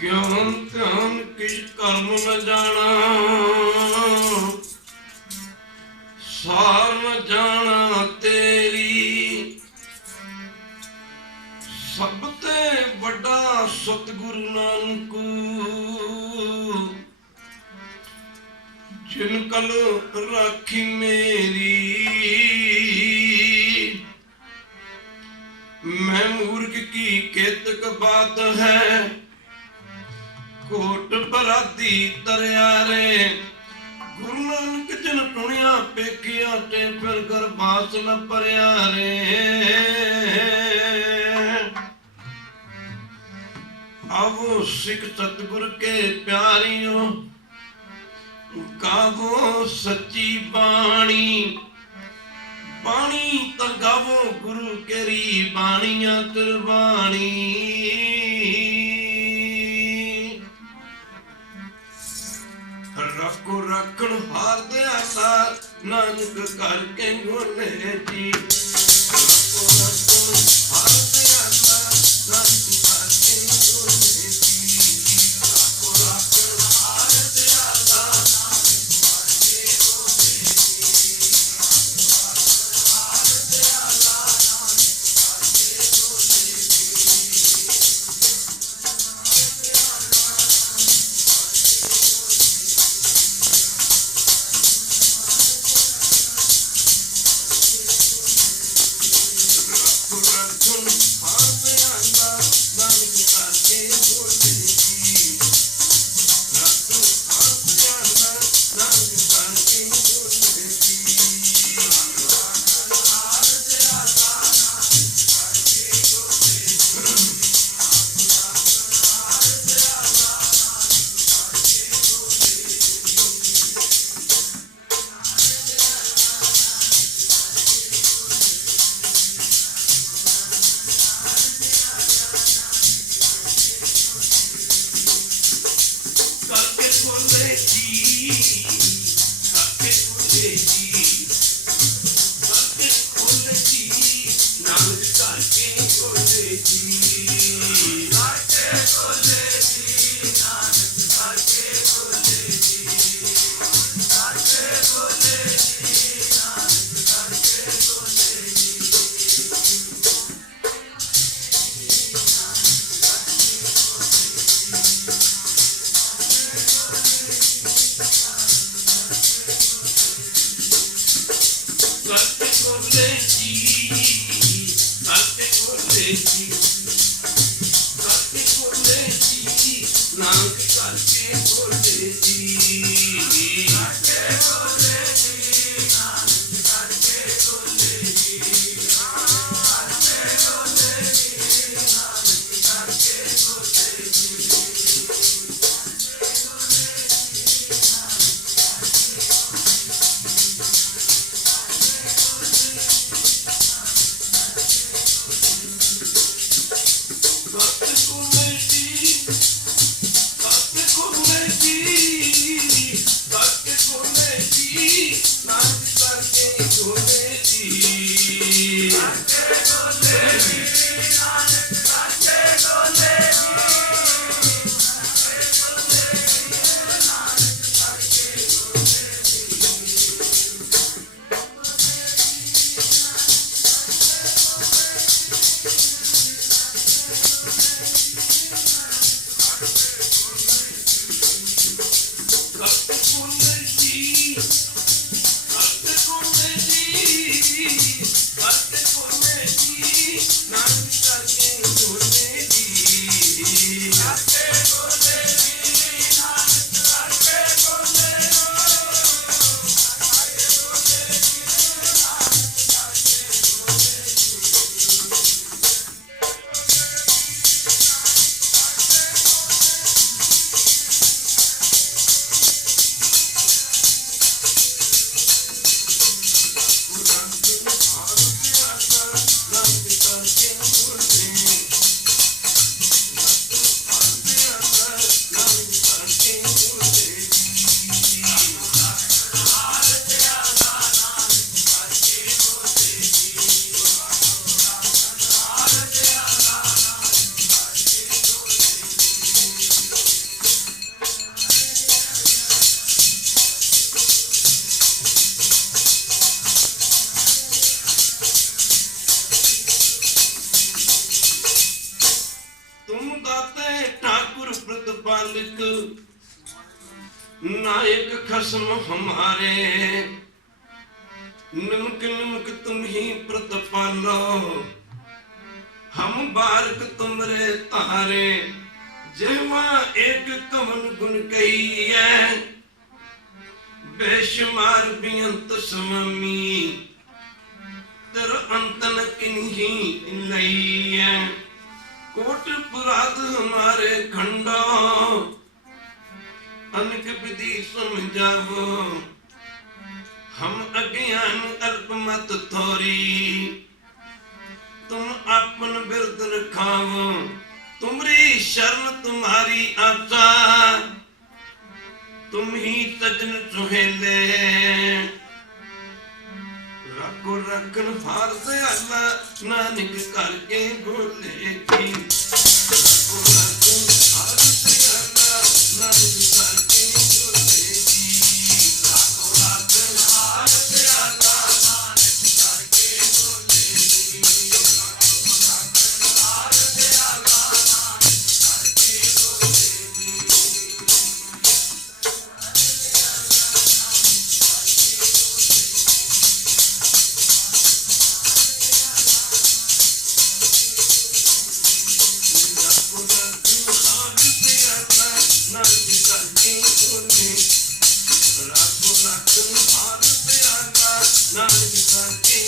ज्ञान ध्यान किस कर्म न जाना, सार न जाना तेरी। सब ते बड़ा सतगुरु नानक, जिन कल राखी मेरी। मैं मूर्ख की केतक बात है, कोट बरादी तरया रे। गुरु नानक जन टुणिया पेखिया ते फिर गरबास न परया रे। आवो सिख सतगुर के प्यारियों, गावो सच्ची बाणी। बाणी तो गावो गुरु केरी बाणिया तिरबाणी। रखो रखन हार दयाला, नानक करके गोले जी। रखो रखन हार दयाला, नानक करके गोले जी। रखो रखन हार दयाला, नानक करके गोले जी। हार दयाला, नानक करके गोले दाते ठाकुर प्रतिपालक नायक खसम हमारे निमक निमक तुम ही प्रतिपालो हम बारक तुमरे तारे जेवा एक कवन गुण कही है बेशुमार बेअंत स्वामी तेर अंतन किन्ही लई है कोट पुरात हमारे खंडो अनक विधि समझावो हम अज्ञान अल्प मत थोरी तुम अपन बिरद रखावो तुमरी शरण तुम्हारी आशा तुम ही सजन सुहेले रखो रखन फार से अल्लाह नानक करके बोले की रखो रखन फार से अल्लाह नानक करके बोले की रखो रखन फार से अल्लाह नानक करके बोले की रखो रखन फार से अल्लाह नानक करके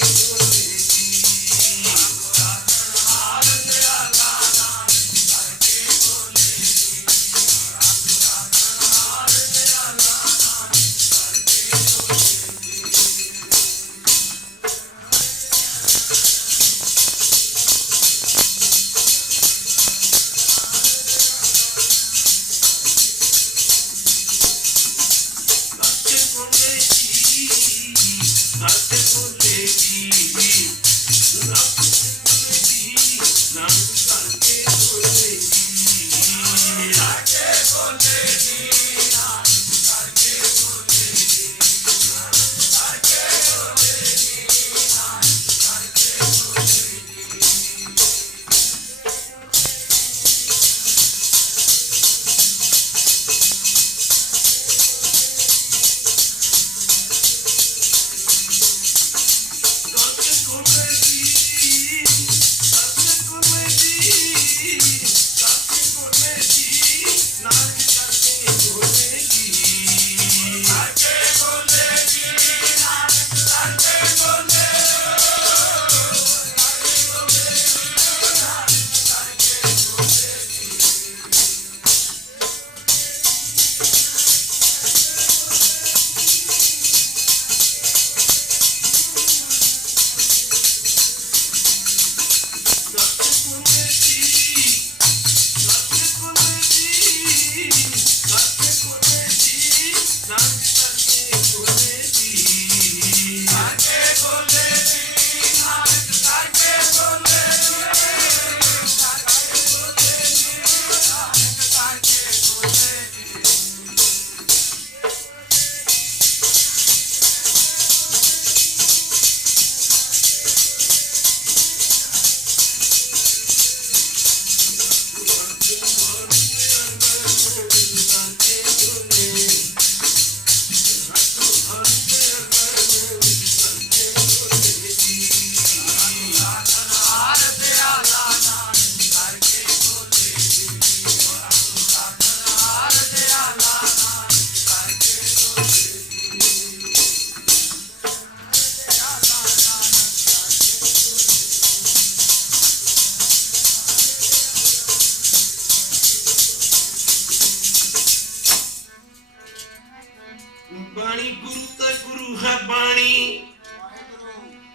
बाणी गुरु ते गुरु है बाणी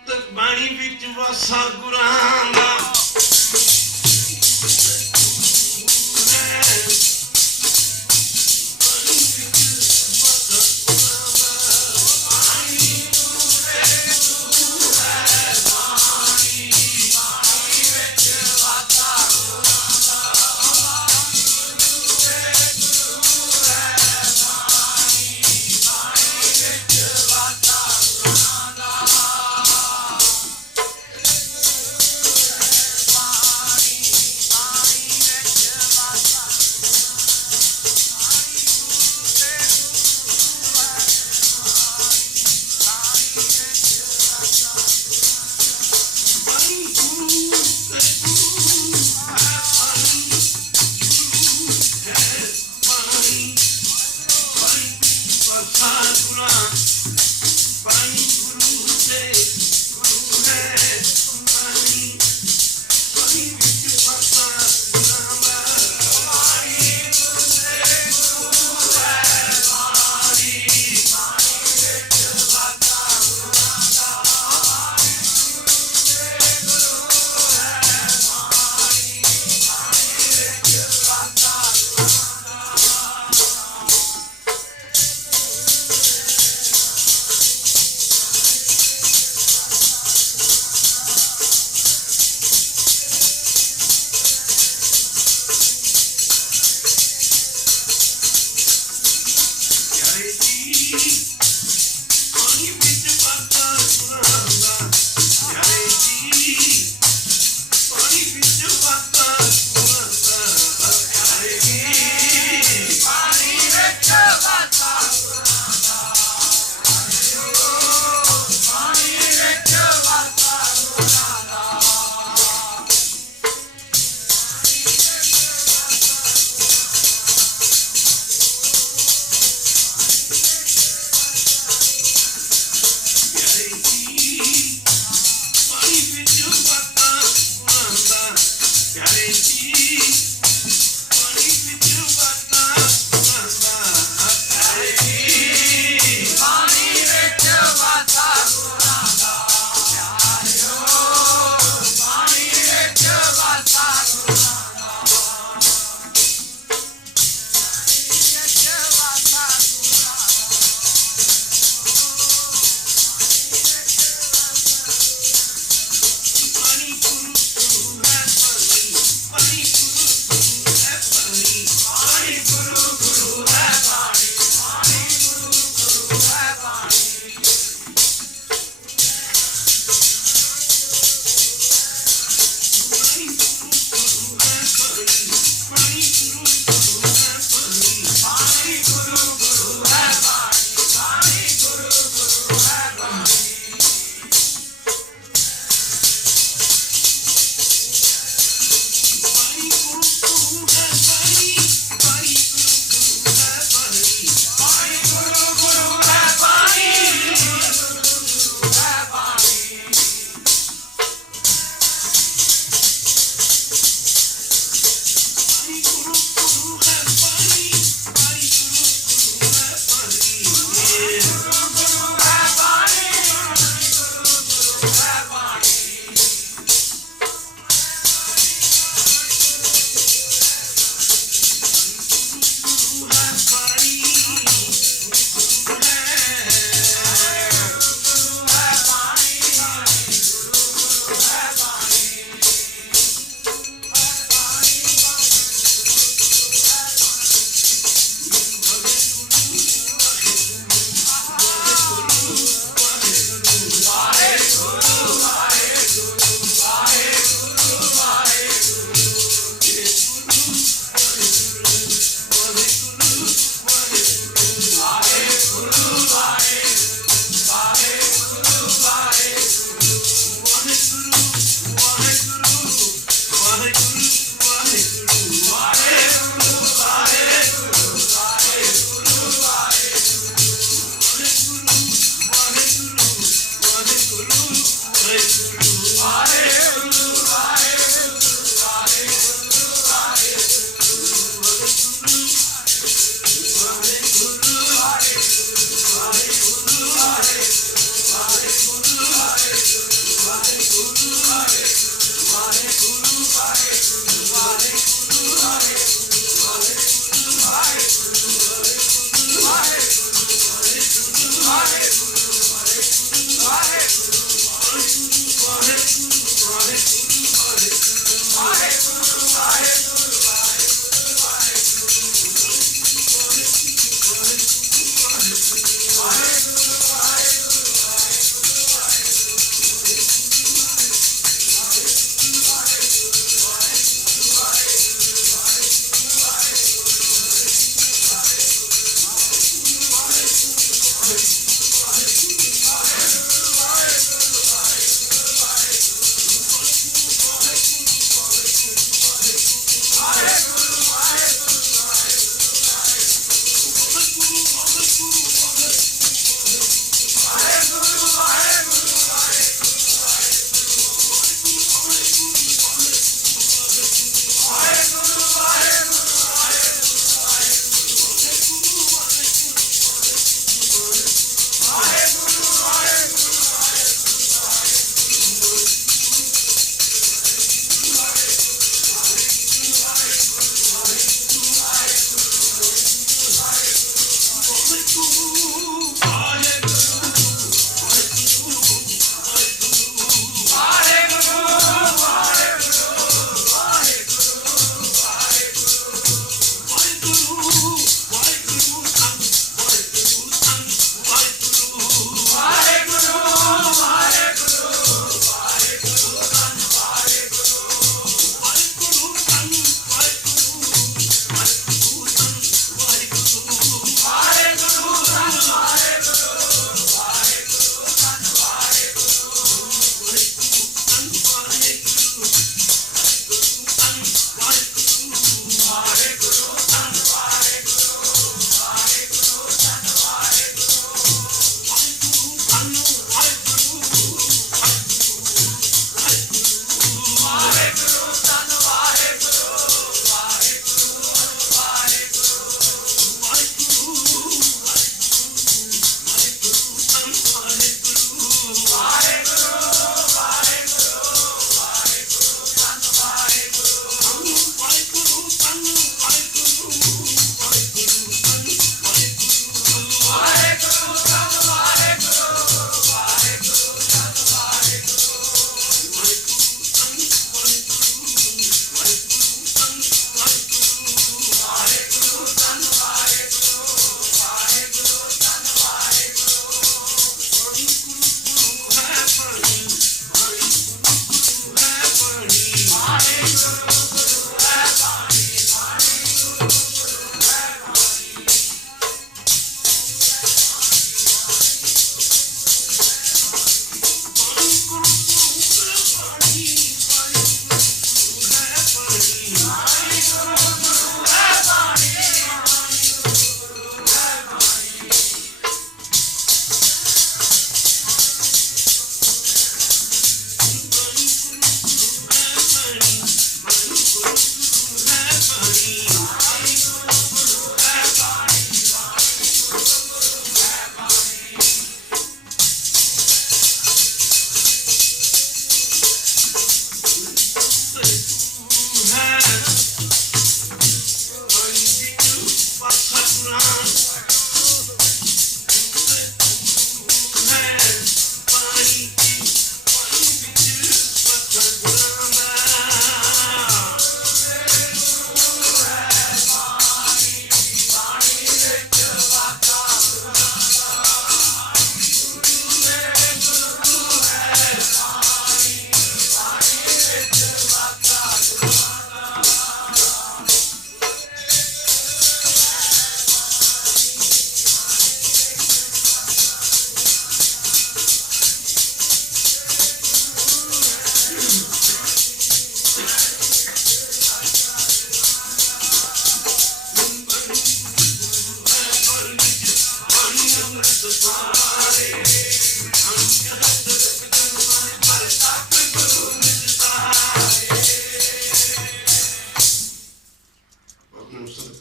ते बाणी विच वासा गुरां दा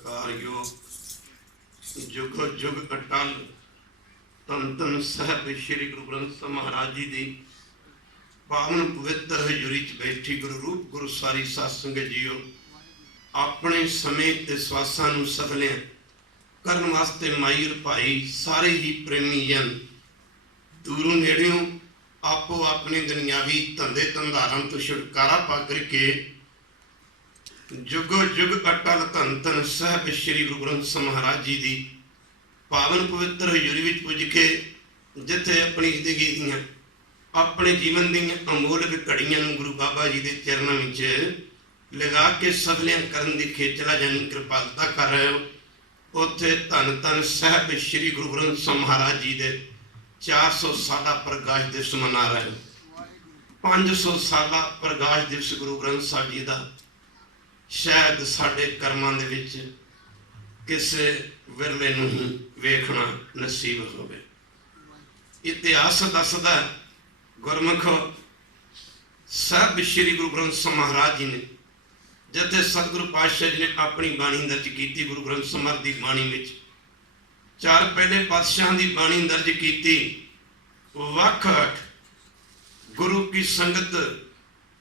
ਸਤਿਕਾਰਯੋਗ ਜੁਗੋ ਜੁਗ ਅਟਲ ਧੰਨ ਧੰਨ ਸਾਹਿਬ ਸ੍ਰੀ ਗੁਰੂ ਗ੍ਰੰਥ ਸਾਹਿਬ ਮਹਾਰਾਜ ਜੀ ਦੀ ਪਾਵਨ ਪਵਿੱਤਰ ਹਜ਼ੂਰੀ 'ਚ ਬੈਠੀ ਗੁਰੂ ਰੂਪ ਗੁਰੂ ਸਾਰੀ ਸਾਧ ਸੰਗਤ ਜੀਓ, ਆਪਣੇ ਸਮੇਂ ਤੇ ਸਵਾਸਾਂ ਨੂੰ ਸਫਲਿਆਂ ਕਰਨ ਵਾਸਤੇ ਮਾਈਰ ਭਾਈ ਸਾਰੇ ਹੀ ਪ੍ਰੇਮੀ ਜਨ ਦੂਰੋਂ ਨੇੜਿਓਂ ਆਪੋ ਆਪਣੇ ਦੁਨਿਆਵੀ ਧੰਦੇ ਧੰਦਾਰਾਂ ਤੋਂ ਛੁਟਕਾਰਾ ਪਾ ਕਰਕੇ ਜੁਗੋ ਜੁਗ ਅਟਲ ਧੰਨ ਧੰਨ ਸਾਹਿਬ ਸ੍ਰੀ ਗੁਰੂ ਗ੍ਰੰਥ ਸਾਹਿਬ ਮਹਾਰਾਜ ਜੀ ਦੀ ਪਾਵਨ ਪਵਿੱਤਰ ਹਜ਼ੂਰੀ ਵਿੱਚ ਪੁੱਜ ਕੇ ਜਿੱਥੇ ਆਪਣੀ ਜ਼ਿੰਦਗੀ ਦੀਆਂ ਆਪਣੇ ਜੀਵਨ ਦੀਆਂ ਅਮੋਲਕ ਘੜੀਆਂ ਨੂੰ ਗੁਰੂ ਬਾਬਾ ਜੀ ਦੇ ਚਰਨਾਂ ਵਿੱਚ ਲਗਾ ਕੇ ਸਫਲਿਆਂ ਕਰਨ ਦੀ ਖੇਚਲਾ ਜਾਨੀ ਕਿਰਪਾਲਤਾ ਕਰ ਰਹੇ ਹੋ, ਉੱਥੇ ਧੰਨ ਧੰਨ ਸਾਹਿਬ ਸ੍ਰੀ ਗੁਰੂ ਗ੍ਰੰਥ ਸਾਹਿਬ ਮਹਾਰਾਜ ਜੀ ਦੇ 400 ਸਾਲਾ ਪ੍ਰਕਾਸ਼ ਦਿਵਸ ਮਨਾ ਰਹੇ ਹੋ। 500 ਸਾਲਾ ਪ੍ਰਕਾਸ਼ ਦਿਵਸ ਗੁਰੂ ਗ੍ਰੰਥ ਸਾਹਿਬ ਜੀ ਦਾ ਸ਼ਾਇਦ ਸਾਡੇ ਕਰਮਾਂ ਦੇ ਵਿੱਚ ਕਿਸੇ ਵਿਰਲੇ ਨੂੰ ਹੀ ਵੇਖਣਾ ਨਸੀਬ ਹੋਵੇ। ਇਤਿਹਾਸ ਦੱਸਦਾ ਗੁਰਮੁਖ ਸਾਹਿਬ ਸ੍ਰੀ ਗੁਰੂ ਗ੍ਰੰਥ ਸਾਹਿਬ ਮਹਾਰਾਜ ਜੀ ਨੇ ਜਿੱਥੇ ਸਤਿਗੁਰੂ ਪਾਤਸ਼ਾਹ ਜੀ ਨੇ ਆਪਣੀ ਬਾਣੀ ਦਰਜ ਕੀਤੀ, ਗੁਰੂ ਗ੍ਰੰਥ ਸਾਹਿਬ ਦੀ ਬਾਣੀ ਵਿੱਚ ਚਾਰ ਪਹਿਲੇ ਪਾਤਸ਼ਾਹਾਂ ਦੀ ਬਾਣੀ ਦਰਜ ਕੀਤੀ, ਵੱਖ-ਵੱਖ ਗੁਰੂ ਕੀ ਸੰਗਤ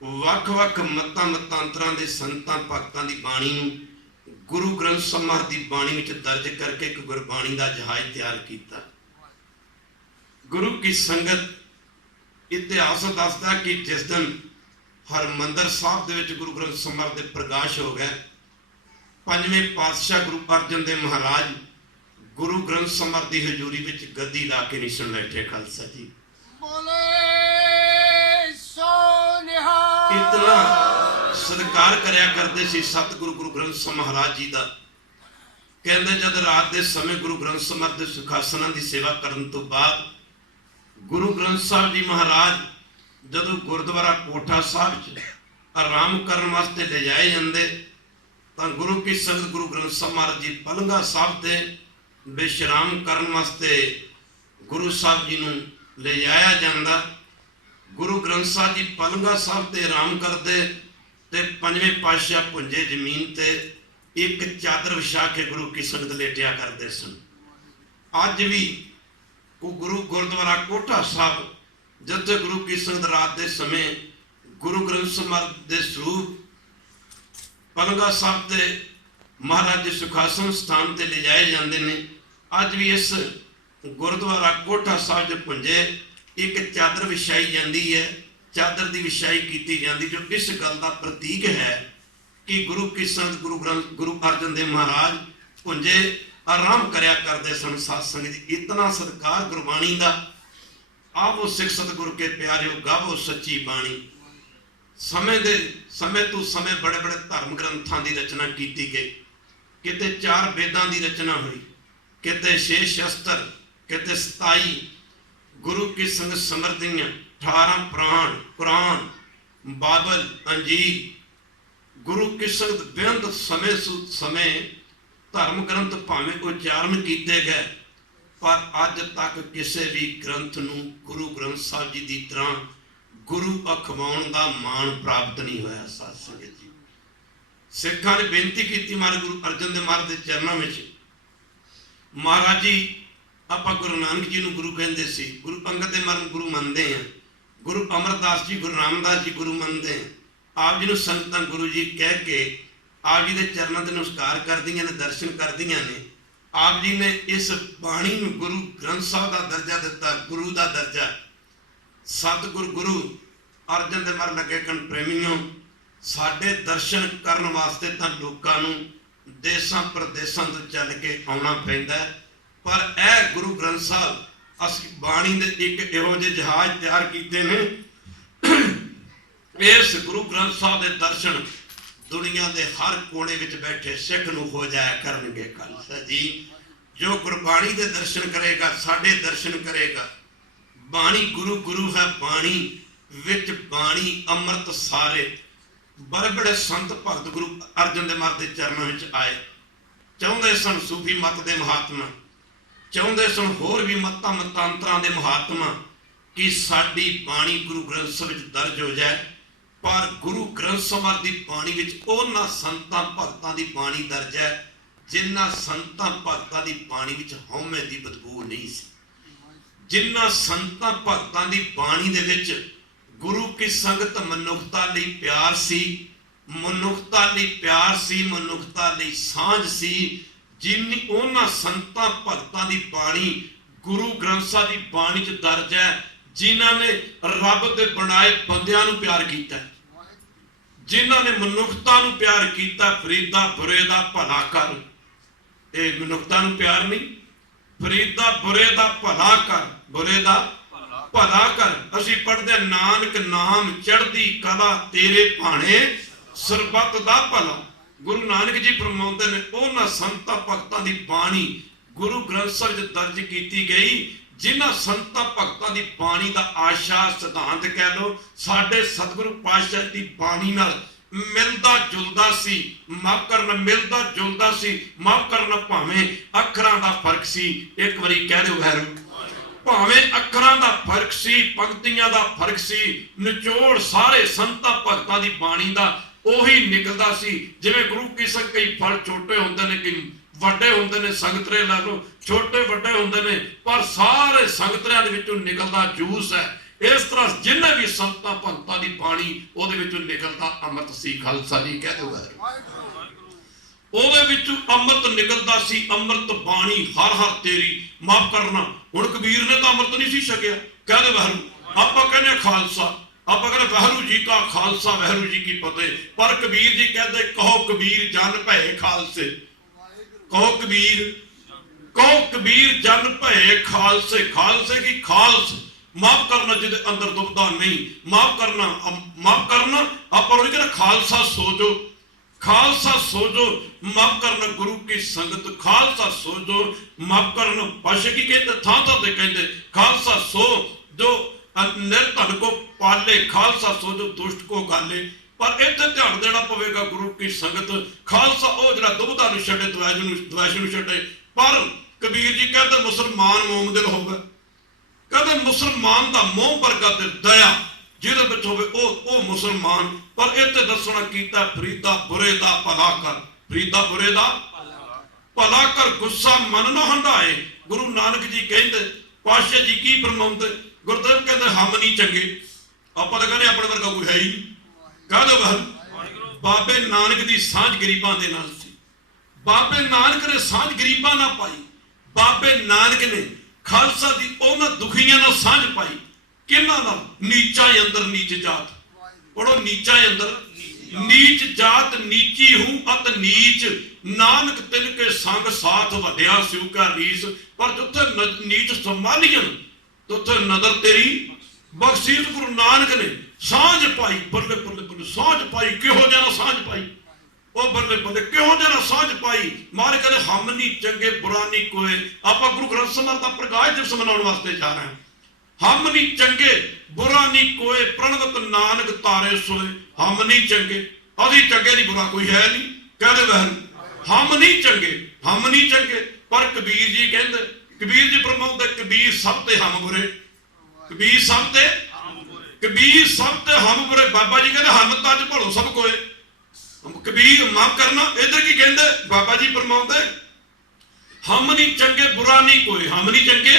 ਵੱਖ-ਵੱਖ ਮਤਾਂ ਮਤਾਂਤਰਾਂ ਦੇ ਸੰਤਾਂ ਭਗਤਾਂ ਦੀ ਬਾਣੀ ਨੂੰ ਗੁਰੂ ਗ੍ਰੰਥ ਸਾਹਿਬ ਦੀ ਬਾਣੀ ਵਿੱਚ ਦਰਜ ਕਰਕੇ ਇੱਕ ਗੁਰਬਾਣੀ ਦਾ ਜਹਾਜ਼ ਤਿਆਰ ਕੀਤਾ। ਗੁਰੂ ਕੀ ਸੰਗਤ ਇਤਿਹਾਸ ਦੱਸਦਾ ਕਿ ਜਿਸ ਦਿਨ ਹਰਮੰਦਰ ਸਾਹਿਬ ਦੇ ਵਿੱਚ ਗੁਰੂ ਗ੍ਰੰਥ ਸਾਹਿਬ ਦੇ ਪ੍ਰਕਾਸ਼ ਹੋ ਗਏ, ਪੰਜਵੇਂ ਪਾਤਸ਼ਾਹ ਗੁਰੂ ਅਰਜਨ ਦੇਵ ਮਹਾਰਾਜ ਗੁਰੂ ਗ੍ਰੰਥ ਸਾਹਿਬ ਦੀ ਹਜ਼ੂਰੀ ਵਿੱਚ ਗੱਦੀ ਲਾ ਕੇ ਨਿਸ਼ਣ ਬੈਠੇ। ਖਾਲਸਾ ਜੀ ਇਤਨਾ ਸਤਿਕਾਰ ਕਰਿਆ ਕਰਦੇ ਸੀ ਸਤਿਗੁਰੂ ਗੁਰੂ ਗ੍ਰੰਥ ਸਾਹਿਬ ਮਹਾਰਾਜ ਜੀ ਦਾ। ਕਹਿੰਦੇ ਜਦ ਰਾਤ ਦੇ ਸਮੇਂ ਗੁਰੂ ਗ੍ਰੰਥ ਸਾਹਿਬ ਦੇ ਸੁਖਾਸਨਾਂ ਦੀ ਸੇਵਾ ਕਰਨ ਤੋਂ ਬਾਅਦ ਗੁਰੂ ਗ੍ਰੰਥ ਸਾਹਿਬ ਜੀ ਮਹਾਰਾਜ ਜਦੋਂ ਗੁਰਦੁਆਰਾ ਕੋਠਾ ਸਾਹਿਬ 'ਚ ਆਰਾਮ ਕਰਨ ਵਾਸਤੇ ਲਿਜਾਏ ਜਾਂਦੇ ਤਾਂ ਗੁਰੂ ਕੀ ਸੰਗਤ ਗੁਰੂ ਗ੍ਰੰਥ ਸਾਹਿਬ ਮਹਾਰਾਜ ਜੀ ਪਲੰਘਾ ਸਾਹਿਬ ਤੇ ਵਿਸ਼ਰਾਮ ਕਰਨ ਵਾਸਤੇ ਗੁਰੂ ਸਾਹਿਬ ਜੀ ਨੂੰ ਲਿਜਾਇਆ ਜਾਂਦਾ। ਗੁਰੂ ਗ੍ਰੰਥ ਸਾਹਿਬ ਜੀ ਪਲੰਘਾ ਸਾਹਿਬ ਤੇ ਆਰਾਮ ਕਰਦੇ ਤੇ ਪੰਜਵੇਂ ਪਾਤਸ਼ਾਹ ਭੁੰਜੇ ਜ਼ਮੀਨ ਤੇ ਇੱਕ ਚਾਦਰ ਵਿਛਾ ਕੇ ਗੁਰੂ ਕੀ ਸੰਗਤ ਲੇਟਿਆ ਕਰਦੇ ਸਨ। ਅੱਜ ਵੀ ਉਹ ਗੁਰੂ ਗੁਰਦੁਆਰਾ ਕੋਠਾ ਸਾਹਿਬ ਜਿੱਥੇ ਗੁਰੂ ਕੀ ਸੰਗਤ ਰਾਤ ਦੇ ਸਮੇਂ ਗੁਰੂ ਗ੍ਰੰਥ ਸਾਹਿਬ ਦੇ ਸਰੂਪ ਪਲੰਘਾ ਸਾਹਿਬ ਤੇ ਮਹਾਰਾਜ ਦੇ ਸੁਖਾਸਨ ਸਥਾਨ ਤੇ ਲਿਜਾਏ ਜਾਂਦੇ ਨੇ। ਅੱਜ ਵੀ ਇਸ ਗੁਰਦੁਆਰਾ ਕੋਠਾ ਸਾਹਿਬ ਦੇ ਭੁੰਜੇ ਇੱਕ ਚਾਦਰ ਵਿਛਾਈ ਜਾਂਦੀ ਹੈ, ਚਾਦਰ ਦੀ ਵਿਛਾਈ ਕੀਤੀ ਜਾਂਦੀ ਜੋ ਇਸ ਗੱਲ ਦਾ ਪ੍ਰਤੀਕ ਹੈ ਕਿ ਗੁਰੂ ਕੀ ਸੰਗਤ ਗੁਰੂ ਅਰਜਨ ਦੇਵ ਮਹਾਰਾਜ ਭੁੰਜੇ ਆਰਾਮ ਕਰਿਆ ਕਰਦੇ ਸਨ। ਸਾਧ ਸੰਗਤ ਇਤਨਾ ਸਤਿਕਾਰ ਗੁਰਬਾਣੀ ਦਾ। ਆਵੋ ਸਿੱਖ ਸਤਿਗੁਰੂ ਕੇ ਪਿਆਰਿਓ ਗਾਵੋ ਸੱਚੀ ਬਾਣੀ। ਸਮੇਂ ਤੋਂ ਸਮੇਂ ਬੜੇ ਬੜੇ ਧਰਮ ਗ੍ਰੰਥਾਂ ਦੀ ਰਚਨਾ ਕੀਤੀ ਗਈ। ਕਿਤੇ 4 ਵੇਦਾਂ ਦੀ ਰਚਨਾ ਹੋਈ, ਕਿਤੇ 6 ਸ਼ਸਤਰ, ਕਿਤੇ 27 ਗੁਰੂ ਕੀ ਸੰਗਤ ਸਮਰਦੀਆਂ, 18 ਪੁਰਾਣ, ਕੁਰਾਨ, ਬਾਬਲ, ਅੰਜੀਲ। ਗੁਰੂ ਕੀ ਸੰਗਤ ਬੇਅੰਤ ਸਮੇਂ ਧਰਮ ਗ੍ਰੰਥ ਭਾਵੇਂ ਉਚਾਰਨ ਕੀਤੇ ਗਏ, ਪਰ ਅੱਜ ਤੱਕ ਕਿਸੇ ਵੀ ਗ੍ਰੰਥ ਨੂੰ ਗੁਰੂ ਗ੍ਰੰਥ ਸਾਹਿਬ ਜੀ ਦੀ ਤਰ੍ਹਾਂ ਗੁਰੂ ਅਖਵਾਉਣ ਦਾ ਮਾਣ ਪ੍ਰਾਪਤ ਨਹੀਂ ਹੋਇਆ। ਸਾਧ ਸੰਗਤ ਜੀ ਸਿੱਖਾਂ ਨੇ ਬੇਨਤੀ ਕੀਤੀ ਮਹਾਰਾਜ ਗੁਰੂ ਅਰਜਨ ਦੇਵ ਮਹਾਰਾਜ ਦੇ ਚਰਨਾਂ ਵਿੱਚ, ਮਹਾਰਾਜ ਜੀ ਆਪਾਂ ਗੁਰੂ ਨਾਨਕ ਜੀ ਨੂੰ ਗੁਰੂ ਕਹਿੰਦੇ ਸੀ, ਗੁਰੂ ਅੰਗਦ ਦੇਵ ਮਹਾਰਾਜ ਗੁਰੂ ਮੰਨਦੇ ਹਾਂ, ਗੁਰੂ ਅਮਰਦਾਸ ਜੀ ਗੁਰੂ ਰਾਮਦਾਸ ਜੀ ਗੁਰੂ ਮੰਨਦੇ ਹਾਂ। ਆਪ ਜੀ ਨੂੰ ਸੰਗਤਾਂ ਗੁਰੂ ਜੀ ਕਹਿ ਕੇ ਆਪ ਜੀ ਦੇ ਚਰਨਾਂ ਤੇ ਨਮਸਕਾਰ ਕਰਦੀਆਂ ਨੇ, ਦਰਸ਼ਨ ਕਰਦੀਆਂ ਨੇ। ਆਪ ਜੀ ਨੇ ਇਸ ਬਾਣੀ ਨੂੰ ਗੁਰੂ ਗ੍ਰੰਥ ਸਾਹਿਬ ਦਾ ਦਰਜਾ ਦਿੱਤਾ, ਗੁਰੂ ਦਾ ਦਰਜਾ। ਸਤਿਗੁਰੂ ਗੁਰੂ ਅਰਜਨ ਦੇਵ ਮਹਾਰਾਜ ਲੱਗੇ ਕਣ ਪ੍ਰੇਮੀਓ, ਸਾਡੇ ਦਰਸ਼ਨ ਕਰਨ ਵਾਸਤੇ ਤਾਂ ਲੋਕਾਂ ਨੂੰ ਦੇਸਾਂ ਪ੍ਰਦੇਸਾਂ ਤੋਂ ਚੱਲ ਕੇ ਆਉਣਾ ਪੈਂਦਾ, ਪਰ ਇਹ ਗੁਰੂ ਗ੍ਰੰਥ ਸਾਹਿਬ ਅਸੀਂ ਬਾਣੀ ਦੇ ਇੱਕ ਇਹੋ ਜਿਹੇ ਜਹਾਜ਼ ਤਿਆਰ ਕੀਤੇ ਨੇ, ਇਸ ਗੁਰੂ ਗ੍ਰੰਥ ਸਾਹਿਬ ਦੇ ਦਰਸ਼ਨ ਦੁਨੀਆ ਦੇ ਹਰ ਕੋਨੇ ਵਿੱਚ ਬੈਠੇ ਸਿੱਖ ਨੂੰ ਹੋ ਜਾਇਆ ਕਰਨਗੇ। ਖਾਲਸਾ ਜੀ ਜੋ ਗੁਰਬਾਣੀ ਦੇ ਦਰਸ਼ਨ ਕਰੇਗਾ, ਸਾਡੇ ਦਰਸ਼ਨ ਕਰੇਗਾ। ਬਾਣੀ ਗੁਰੂ ਗੁਰੂ ਹੈ ਬਾਣੀ ਵਿੱਚ, ਬਾਣੀ ਅੰਮ੍ਰਿਤ ਸਾਰੇ। ਬੜੇ ਬੜੇ ਸੰਤ ਭਗਤ ਗੁਰੂ ਅਰਜਨ ਦੇਵ ਮਹਾਰਾਜ ਦੇ ਚਰਨਾਂ ਵਿੱਚ ਆਏ, ਚਾਹੁੰਦੇ ਸਨ ਸੂਫੀ ਮਤ ਦੇ ਮਹਾਤਮਾ, ਚਾਹੁੰਦੇ ਸਨ ਹੋਰ ਵੀ ਮਤਾਂ ਮਤਾਂਤਰਾਂ ਦੇ ਮਹਾਤਮਾ ਕਿ ਸਾਡੀ ਬਾਣੀ ਗੁਰੂ ਗ੍ਰੰਥ ਸਾਹਿਬ ਵਿੱਚ ਦਰਜ ਹੋ ਜਾਏ। ਪਰ ਗੁਰੂ ਗ੍ਰੰਥ ਸਾਹਿਬ ਦੀ ਬਾਣੀ ਵਿੱਚ ਉਹਨਾਂ ਸੰਤਾਂ ਭਗਤਾਂ ਦੀ ਬਾਣੀ ਦਰਜ ਹੈ जिन्हां संतां भगतां दी बाणी विच हौमे दी बदबू नहीं सी, जिन्हां संतां भगतां दी बाणी दे विच गुरु की संगत मनुखता लई प्यार सी, मनुखता लई प्यार सी, मनुखता लई सांझ सी, जिन्नी उन्हां संतां भगतां दी बाणी गुरु ग्रंथ साहिब दी बाणी च दर्ज है, जिन्हां ने रब दे बनाए बंदियां नूं प्यार कीता, जिन्हां ने मनुखता नूं प्यार कीता। फरीदा बुरे दा भला कर, ये मनुखता नूं प्यार नहीं, फरीदा बुरे दा भला कर, बुरे दा भला कर। असीं पढ़दे नानक नाम चढ़दी कला तेरे भाणे सरबत दा भला। गुरु नानक जी फरमाउंदे ने उन्हां संतां भगतां दी बाणी गुरु ग्रंथ साहिब च दर्ज कीती गई, जिन्हां संतां भगतां दी बाणी दा आशा सिद्धांत कह लो साडे सतगुरु पातशाह दी बाणी नाल मिलदा जुलदा सी। माफ करना, मिलदा जुलदा सी, माफ करना, भावें अखरां दा फर्क सी। एक बारी कह दिओ वैरू, भावें अखरां दा फर्क सी, पंक्तियां दा फर्क सी, निचोड़ सारे संतां भगतां दी बाणी दा ओही निकलदा सी। जिवें गुरु की संग कई फल छोटे हुंदे ने, कि ਵੱਡੇ ਹੁੰਦੇ ਨੇ, ਸੰਗਤਰੇ ਲਾ ਲਓ, ਛੋਟੇ ਵੱਡੇ ਹੁੰਦੇ ਨੇ, ਪਰ ਸਾਰੇ ਸੰਗਤਰਿਆਂ ਦੇ ਵਿੱਚੋਂ ਨਿਕਲਦਾ ਜੂਸ ਹੈ। ਇਸ ਤਰ੍ਹਾਂ ਜਿੰਨੇ ਵੀ ਸੰਤਾਂ ਭਗਤਾਂ ਦੀ ਬਾਣੀ ਉਹਦੇ ਵਿੱਚੋਂ ਨਿਕਲਦਾ ਅੰਮ੍ਰਿਤ ਸੀ। ਖਾਲਸਾ ਜੀ ਕਹਿ ਦਿਓ, ਉਹਦੇ ਵਿੱਚੋਂ ਅੰਮ੍ਰਿਤ ਨਿਕਲਦਾ ਸੀ। ਅੰਮ੍ਰਿਤ ਬਾਣੀ ਹਰ ਹਰ ਤੇਰੀ। ਮਾਫ ਕਰਨਾ, ਹੁਣ ਕਬੀਰ ਨੇ ਤਾਂ ਅੰਮ੍ਰਿਤ ਨਹੀਂ ਸੀ ਛਕਿਆ, ਕਹਿ ਦਿਓ ਵਾਹਿਗੁਰੂ। ਆਪਾਂ ਕਹਿੰਦੇ ਖਾਲਸਾ, ਆਪਾਂ ਕਹਿੰਦੇ ਵਾਹਿਗੁਰੂ ਜੀ ਕਾ ਖਾਲਸਾ ਵਾਹਿਗੁਰੂ ਜੀ ਕੀ ਫਤਿਹ, ਪਰ ਕਬੀਰ ਜੀ ਕਹਿੰਦੇ ਕਹੋ ਕਬੀਰ ਜਨ ਭਏ ਖਾਲਸੇ, कहो कबीर, कहो कबीर जन भये खालसे। खालसे की खालस, माफ करना जिहदे अंदर दुबदा नहीं, माफ करना, माफ करना। आप खालसा सोजो, खालसा सोजो, माफ करना गुरु की संगत, खालसा सोजो, माफ करना। पाशे की कहते थां थां ते कहते खालसा सो जो निर्धन को पाले, खालसा सो जो दुष्ट को गाले। पर इत्थे ध्यान देना पवेगा गुरु की संगत। खालसा ओ जिहड़ा दुबदा नूं छड्डे, द्वैश नूं छड्डे। पर कबीर जी कहते मुसलमान मोमदिल होवे, कहते मुसलमान दा मोह वर्गा ते दया जिहदे विच होवे ओ मुसलमान। पर इत्थे दसना कीता फरीदा बुरे दा भला कर, फरीदा बुरे दा भला कर, गुस्सा मन ना हंडाए। गुरु नानक जी कहते, पातशाह जी की फरमाउंदे, गुरदेव कहते हम नहीं चंगे। आपां तां कहने अपने वर्गा कोई है ही नहीं। कह दो बाबे नानक दी सांझ गरीबां दे नाल सी। बाबे नानक ने सांझ गरीबां नाल पाई। बाबे नानक ने खालसा दी उन्हां दुखियां नाल सांझ पाई। किन्हां नाल? नीचा अंदर नीच जात। पढ़ो, नीचा अंदर नीच जात, नीची हूं अत नीच, नानक तिन के संग साथ वड्या सिउ का रीस। पर जिथे नीच संभालियन तुथे नदर तेरी बख्शीश। गुरु नानक ने सांझ पाई, बल्ले बल्ले बल्ले सांझ पाई। किहो जिहा सांझ पाई, ओ बल्ले बल्ले किहो जिहा सांझ पाई। मारे कहते हम नहीं चंगे बुरा नहीं कोई। आप गुरु ग्रंथ साहिब दा प्रकाश दिवस मनाउण वास्ते जा रहे हैं। हम नहीं चंगे बुरा नहीं कोई, प्रणवत नानक तारे सोए। हम नहीं चंगे, अभी चंगे नहीं, बुरा कोई है नहीं। कहते वह हम नहीं चंगे, हम नहीं चंगे। पर कबीर जी कहते, कबीर जी फरमाउंदे कबीर सब ते हम बुरे, कबीर सब ते, कबीर सब ते हम बुरे। बाबा जी कहते हम तज भलो सब कोए। कबीर माफ करना, इधर की कहते बाबा जी फरमाउंदे हम नहीं चंगे बुरा नहीं कोई, हम नहीं चंगे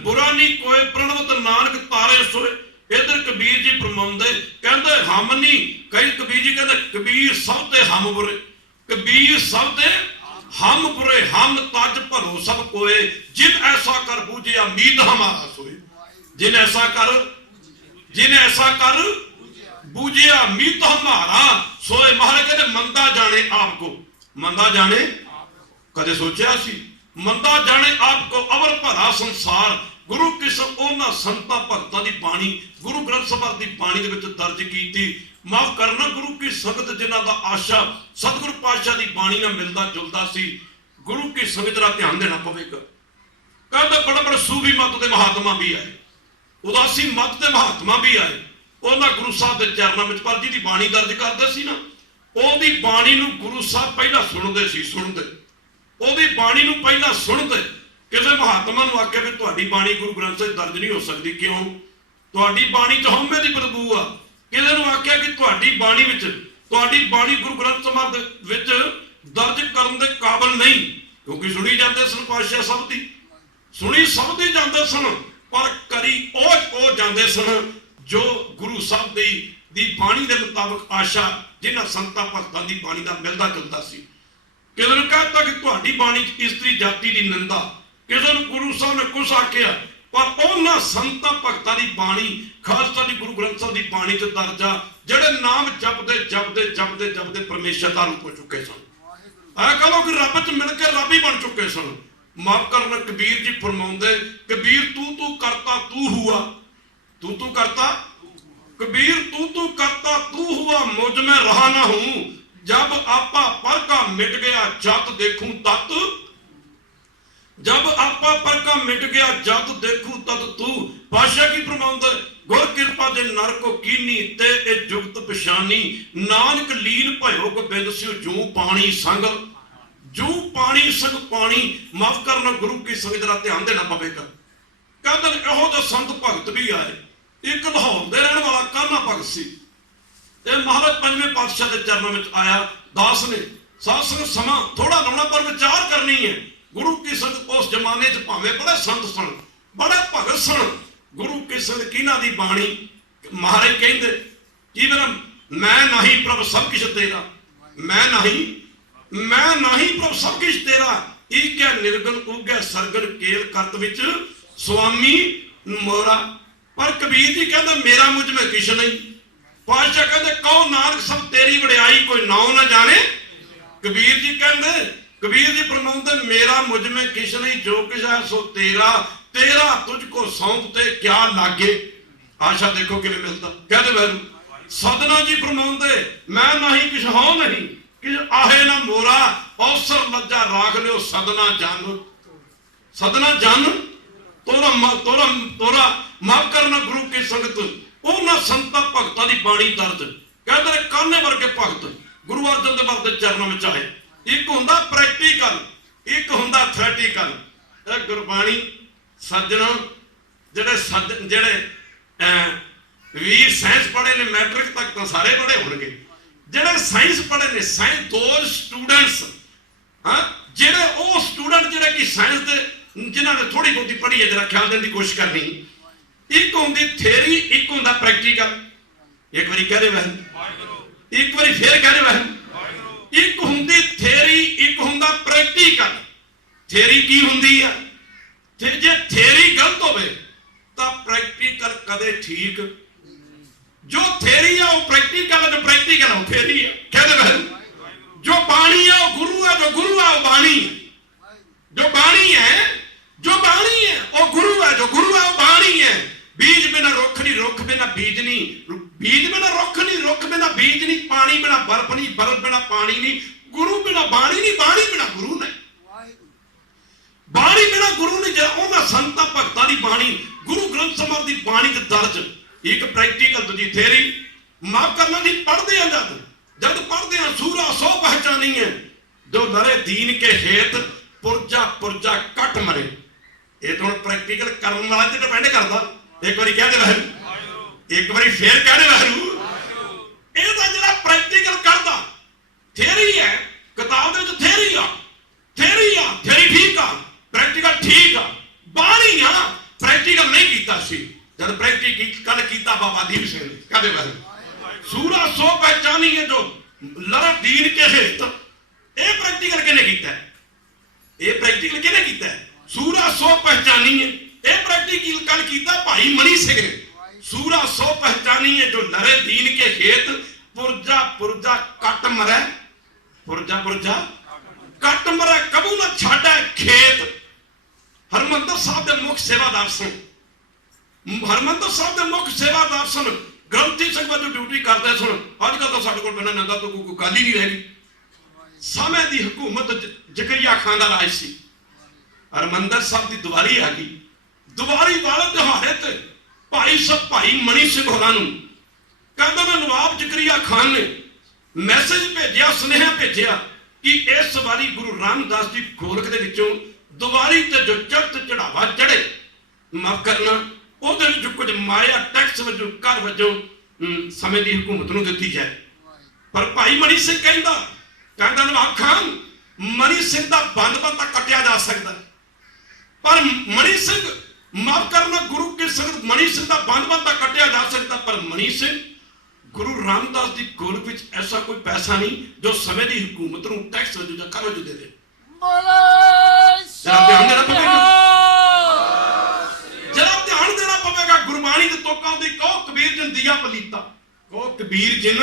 बुरा नहीं कोई, प्रणवत नानक तारे सोए। इधर कबीर जी फरमाउंदे कहते हम नहीं, कई कबीर जी कहते कबीर सब ते हम बुरे, कबीर सब ते हम बुरे, हम तज भलो सब कोए। जिन ऐसा कर बूझिया मीत हमारा सोए, जिन ऐसा कर, जिन ऐसा कर बूझिया मीत हमारा सोए। महाराज कहते मंदा जाने आपको, मंदा जाने कदे सोचा सी, मंदा जाने आपको अवर भरा संसार। गुरु किस्म उन्हां संतां भगतां दी बाणी गुरु ग्रंथ साहिब दी बाणी दे विच दर्ज कीती। माफ करना, गुरु की संगत जिन्हां दा आशा सतगुरु पातशाह दी बाणी नाल मिलदा जुलदा सी। गुरु की संगत दा ध्यान देना पवेगा। कहते बड़े बड़े सूफी मत दे महात्मा भी आए, उदासी मत दे महात्मा भी आए। उन्हां गुरु साहब दे चरनां विच पर जिहदी बाणी दर्ज करदे सी ना, ओहदी बाणी नूं गुरु साहब पहला सुणदे सी, सुणदे ओहदी बाणी नूं पहला सुणदे। किसी महात्मा नूं आखे भी तुहाडी बाणी गुरु ग्रंथ साहिब दर्ज नहीं हो सकती, क्यों? तुहाडी बाणी च हउमे दी बदबू आ। किसी नूं आख्या कि तुहाडी बाणी विच, तुहाडी बाणी गुरु ग्रंथ साहिब दे विच दर्ज करन दे काबिल ਨਾਲ ਨਹੀਂ, ਕਿਉਂਕਿ ਸੁਣੀ ਜਾਂਦੇ ਸਨ ਪਾਤਸ਼ਾਹ ਸਭ ਦੀ, ਸੁਣੀ ਸਭ ਦੀ ਜਾਂਦੇ ਸਨ, ਪਰ ਕਰੀ ਉਹ ਜਾਂਦੇ ਸਨ ਜੋ ਗੁਰੂ ਸਾਹਿਬ ਦੀ ਬਾਣੀ ਦੇ ਮੁਤਾਬਕ ਆਸ਼ਾ ਜਿਨ੍ਹਾਂ ਸੰਤਾਂ ਭਗਤਾਂ ਦੀ ਬਾਣੀ ਦਾ ਮਿਲਦਾ ਜੁਲਦਾ ਸੀ। ਕਿਸੇ ਨੂੰ ਕਹਿਤਾ ਕਿ ਤੁਹਾਡੀ ਬਾਣੀ 'ਚ ਇਸਤਰੀ ਜਾਤੀ ਦੀ ਨਿੰਦਾ, ਕਿਸੇ ਨੂੰ ਗੁਰੂ ਸਾਹਿਬ ਨੇ ਕੁਛ ਆਖਿਆ, ਪਰ ਉਹਨਾਂ ਸੰਤਾਂ ਭਗਤਾਂ ਦੀ ਬਾਣੀ, ਖਾਲਸਾ ਦੀ ਗੁਰੂ ਗ੍ਰੰਥ ਸਾਹਿਬ ਦੀ ਬਾਣੀ 'ਚ ਦਰਜਾ ਜਿਹੜੇ ਨਾਮ ਜਪਦੇ ਜਪਦੇ ਜਪਦੇ ਜਪਦੇ ਪਰਮੇਸ਼ਰ ਦਾ ਰੂਪ ਹੋ ਚੁੱਕੇ ਸਨ। ਐ ਕਹੋ ਕਿ ਰੱਬ 'ਚ ਮਿਲ ਕੇ ਰੱਬ ਹੀ ਬਣ ਚੁੱਕੇ ਸਨ। ਮਾਫ ਕਰਨਾ, ਕਬੀਰ ਜੀ ਫਰਮਾਉਂਦੇ, ਕਬੀਰ ਤੂੰ ਤੂੰ ਕਰਤਾ ਤੂੰ ਹੁਆ, तू तू करता, कबीर तू तू करता तू हुआ, मुझ में रहा ना हूं, जब आपा पर का मिट गया जत देखूं तत, जब आपा पर का मिट गया जत देखूं तत तू। पातशाह की फरमाउंदा, गुर कृपा दे नर को कीनी ते ए जुगत पछानी, नानक लीन भयो गोबिंद सिंह जू पानी संग, जू पानी संग पानी। माफ करना, गुरु की संग जरा ध्यान देना पवेगा। कहते इहो जिहा संत भगत भी आए। एक लाहौर दे रहने वाला कान्हा भगत सी, महाराज पंजवें पातशाह के चरणों में आया। दास ने साथ संग समा थोड़ा लाना पर विचार करनी है। गुरु की संगत उस जमाने च भावें बड़े संत सन, बड़े भगत सन, गुरु की संगत किन्हां दी बाणी महाराज कहंदे कि मेरा मैं नहीं प्रभ सब कुछ तेरा, मैं नहीं प्रभ सब कुछ तेरा, इक्या निर्गुण उग्या सरगन केल करत विच स्वामी मोरा। पर कबीर जी कहते मेरा मुझ में किश नहीं। पातशाह कहते कहो नानक सब तेरी वड्याई कोई नाम ना जाने। कबीर जी कहते, कबीर जी फरमाउंदे मेरा मुझ में किश नहीं, जो किश है सो तेरा, तेरा तुझको सौंपते क्या लागे। आशा देखो किवें मिलता। कहते वैरू सदना जी फरमाउंदे मैं नहीं किश हो नहीं, किश आहे ना मोरा, अवसर लज्जा राख लियो सदना जन, सदना जन तोरा तोरा तोरा। माफ करना, गुरु की संगत उन्हां संतां भगतां दी बाणी दर्ज। कहते कान्हे वर्गे भगत गुरु अर्जन देव दे चरणों में आए। एक हुंदा प्रैक्टिकल, एक हुंदा थ्योरेटिकल। गुरबाणी सज्जणों जेड़े वीर साइंस पढ़े ने मैट्रिक तक तो सारे पढ़े होंगे, जेड़े साइंस पढ़े ने साइंस दो स्टूडेंट्स, हाँ जेड़े वो स्टूडेंट जेड़े कि साइंस दे जिन्होंने थोड़ी बहुती पढ़ी है, जरा ख्याल देने की कोशिश करनी। एक होंदी थ्योरी, एक होंदा प्रैक्टिकल। एक बारी कह रहे वह, एक बारी फिर कह रहे वह। एक होंदी थ्योरी, एक होंदा प्रैक्टिकल। थ्योरी की होंदी है, जे थ्योरी गलत होवे तां प्रैक्टिकल कदे ठीक। जो थ्योरी है वो प्रैक्टिकल है, जो प्रैक्टिकल है वो थ्योरी है। कह दे वह, जो बाणी है वो गुरु है, जो गुरु है वो बाणी है। जो बाणी है, जो बाणी है वो गुरु है, जो गुरु है वो बाणी है। बीज बिना रुख नहीं, रुख बिना बीज नहीं, बीज बिना रुख नहीं, रुख बिना बीज नहीं, पानी बिना बर्फ नहीं, बर्फ बिना पानी नहीं, गुरु बिना बाणी नहीं, बाणी बिना गुरु नहीं, बाणी बिना गुरु नहीं। जरा उन्हां संतां भगतां दी बाणी गुरु ग्रंथ ਸਾਹਿਬ ਦੀ बाणी ते दर्ज, एक प्रैक्टिकल दूजी थ्योरी। माफ करना नहीं, पढ़ते हैं जब पढ़ते हैं सूरा सो पहचानी है, जो लरे दीन के हेत पुरजा पुरजा कट मरे। ये तो प्रैक्टिकल करने वाला ते डिपेंड करता। एक बारी कह दे वहरू, एक बारी फिर कह दे वहरू। ये तो जरा प्रैक्टिकल करता थ्योरी है, किताब दे विच थ्योरी आ, थ्योरी ठीक आ, प्रैक्टिकल ठीक आ। बाणी आ प्रैक्टिकल नहीं कीता सी। जब प्रैक्टिकल कीता बाबा दीप सिंह ने, कह दे वहरू सूरा सो पहचानी है, जो लरे दीन के हेत। ये प्रैक्टिकल किहने कीता है, ये प्रैक्टिकल किहने कीता है? सूरा सो पहचानी है। ये प्रैक्टिकल कल कीता भाई मनी सिंह ने। सूरा सो पहचानी है, जो लरे दीन के हेत पुरजा पुरजा कट मरे, पुरजा पुरजा कट मरे, कबू ना छाड़ा खेत। हरमंदर साहब के मुख सेवादार सन, हरमंदर साहब के मुख सेवादार सन, ग्रंथी सिंह वजों ड्यूटी करते सन। अजकल तो साडे कोल बिना नंदा तो कोई गल ही नहीं रह गई। समय की हुकूमत जकरिया खान का राज सी। हरमंदर साहब की दिवाली आ गई। दिवाली वाले दिहाड़े ते भाई मनी सिंह होरां नूं कहंदे ने नवाब जकरिया खान ने मैसेज भेजिया, सुनेहा भेजिया कि इस बारी गुरु रामदास जी गोलक दे विचों दिवाली ते जो चढ़त चढ़ावा चढ़े, माफ करना ਉਹਦੇ ਵਿੱਚ कुछ माया टैक्स वजों कर वजों समय की हुकूमत नूं दित्ती जाए। पर भाई मनी सिंह कहंदा नवाब खान मणि सिंह का बंद-बंद तक कटिया जा सकता, पर मणि सिंह माफ करना गुरु की संगत मणि सिंह का बंद-बंद तक कटिया जा सकता, पर मणि सिंह गुरु रामदास की गोद में ऐसा कोई पैसा नहीं जो समय की हुकूमत को टैक्स वजू या कर वजू दे दे। जरा ध्यान देना पवेगा गुरबाणी के तोका दी कहो कबीर जिन दिया पलीता, कहो कबीर जिन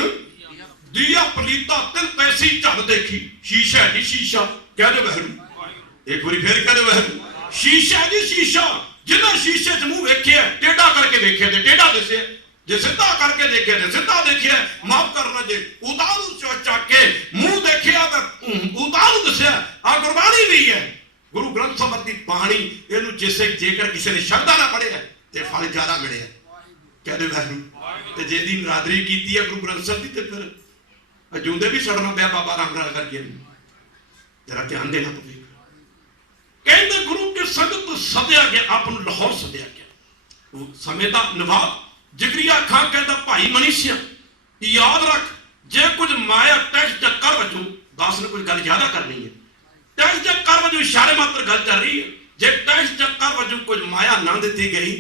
दिया पलीता तिल पैसी झल देखी, शीशा जी शीशा कह दो बहरू, एक बार फिर कह दो बहरू, शीशा जी शीशा जिन्हें शीशे च मुंह वेख्या टेढ़ा करके देखिया ते टेढ़ा दिसे, जे सीधा करके देखिया ते सीधा देखिया, माफ करना जे उतारू चक के मुंह देखिया ते उतारू दिसिया। आ गुरबाणी भी है, गुरु ग्रंथ साहिब की बाणी इहनूं जिसे जेकर किसी ने शब्दां ना पढ़िया ते फल ज्यादा मिले, कह दो बहरू, ते जे दी नरादरी कीती है गुरु ग्रंथ साहिब दी ते फिर अजूदे भी सड़ना पिया बाबा रामलाल करके। जरा ध्यान देना पवेगा, कहते गुरु के संगत सद्या गया, आपन लाहौर सद्या गया, समय का नवाब जिगरिया खां कहता भाई मनी सिंह याद रख जे कुछ माया टैक्स चक्कर वजों दास ने कोई गल ज्यादा करनी है, टैक्स चक्कर वजों इशारे मात्र गल चल रही है, जे टैक्स चक्कर वजों कुछ माया ना दी गई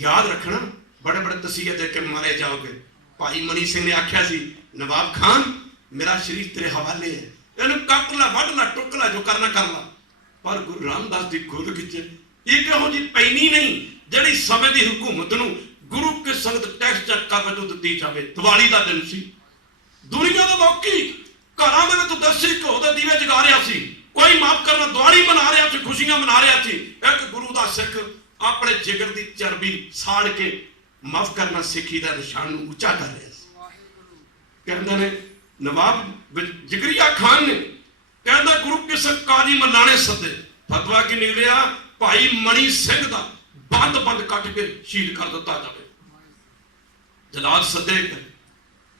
याद रखना बड़े बड़े तसीहे दे के मारे जाओगे। भाई मनी सिंह ने आख्या सी नवाब खान मेरा शरीर तेरे हवाले है, इन्हू कट ला वढ़ ला टुक ला जो करना कर ला, पर गुरु रामदास की गोद विच एक इहो जी पैनी नहीं जिहड़ी समय की हुकूमत नूं गुरु के संगत टैक्स चक्कर वजों दी जाए। दिवाली का दिन सी, दुनिया के लोकी घरां दे विच देसी घ्यो दे दीवे जगा रहा सी, कोई माफ करना दिवाली मना रहा सी, खुशियां मना रहा सी, एक गुरु का सिख अपने जिगर की चर्बी साड़ के माफ करना सिखी का निशान उच्चा कर रहा सी। कहते ने नवाब जिगरिया खान ने कहता गुरु के संग काजी मलाने सदे, फतवा की निकलिया भाई मणि सिंह का बंद बंद कट के शहीद कर दिता जाए। जलाद सदे गए,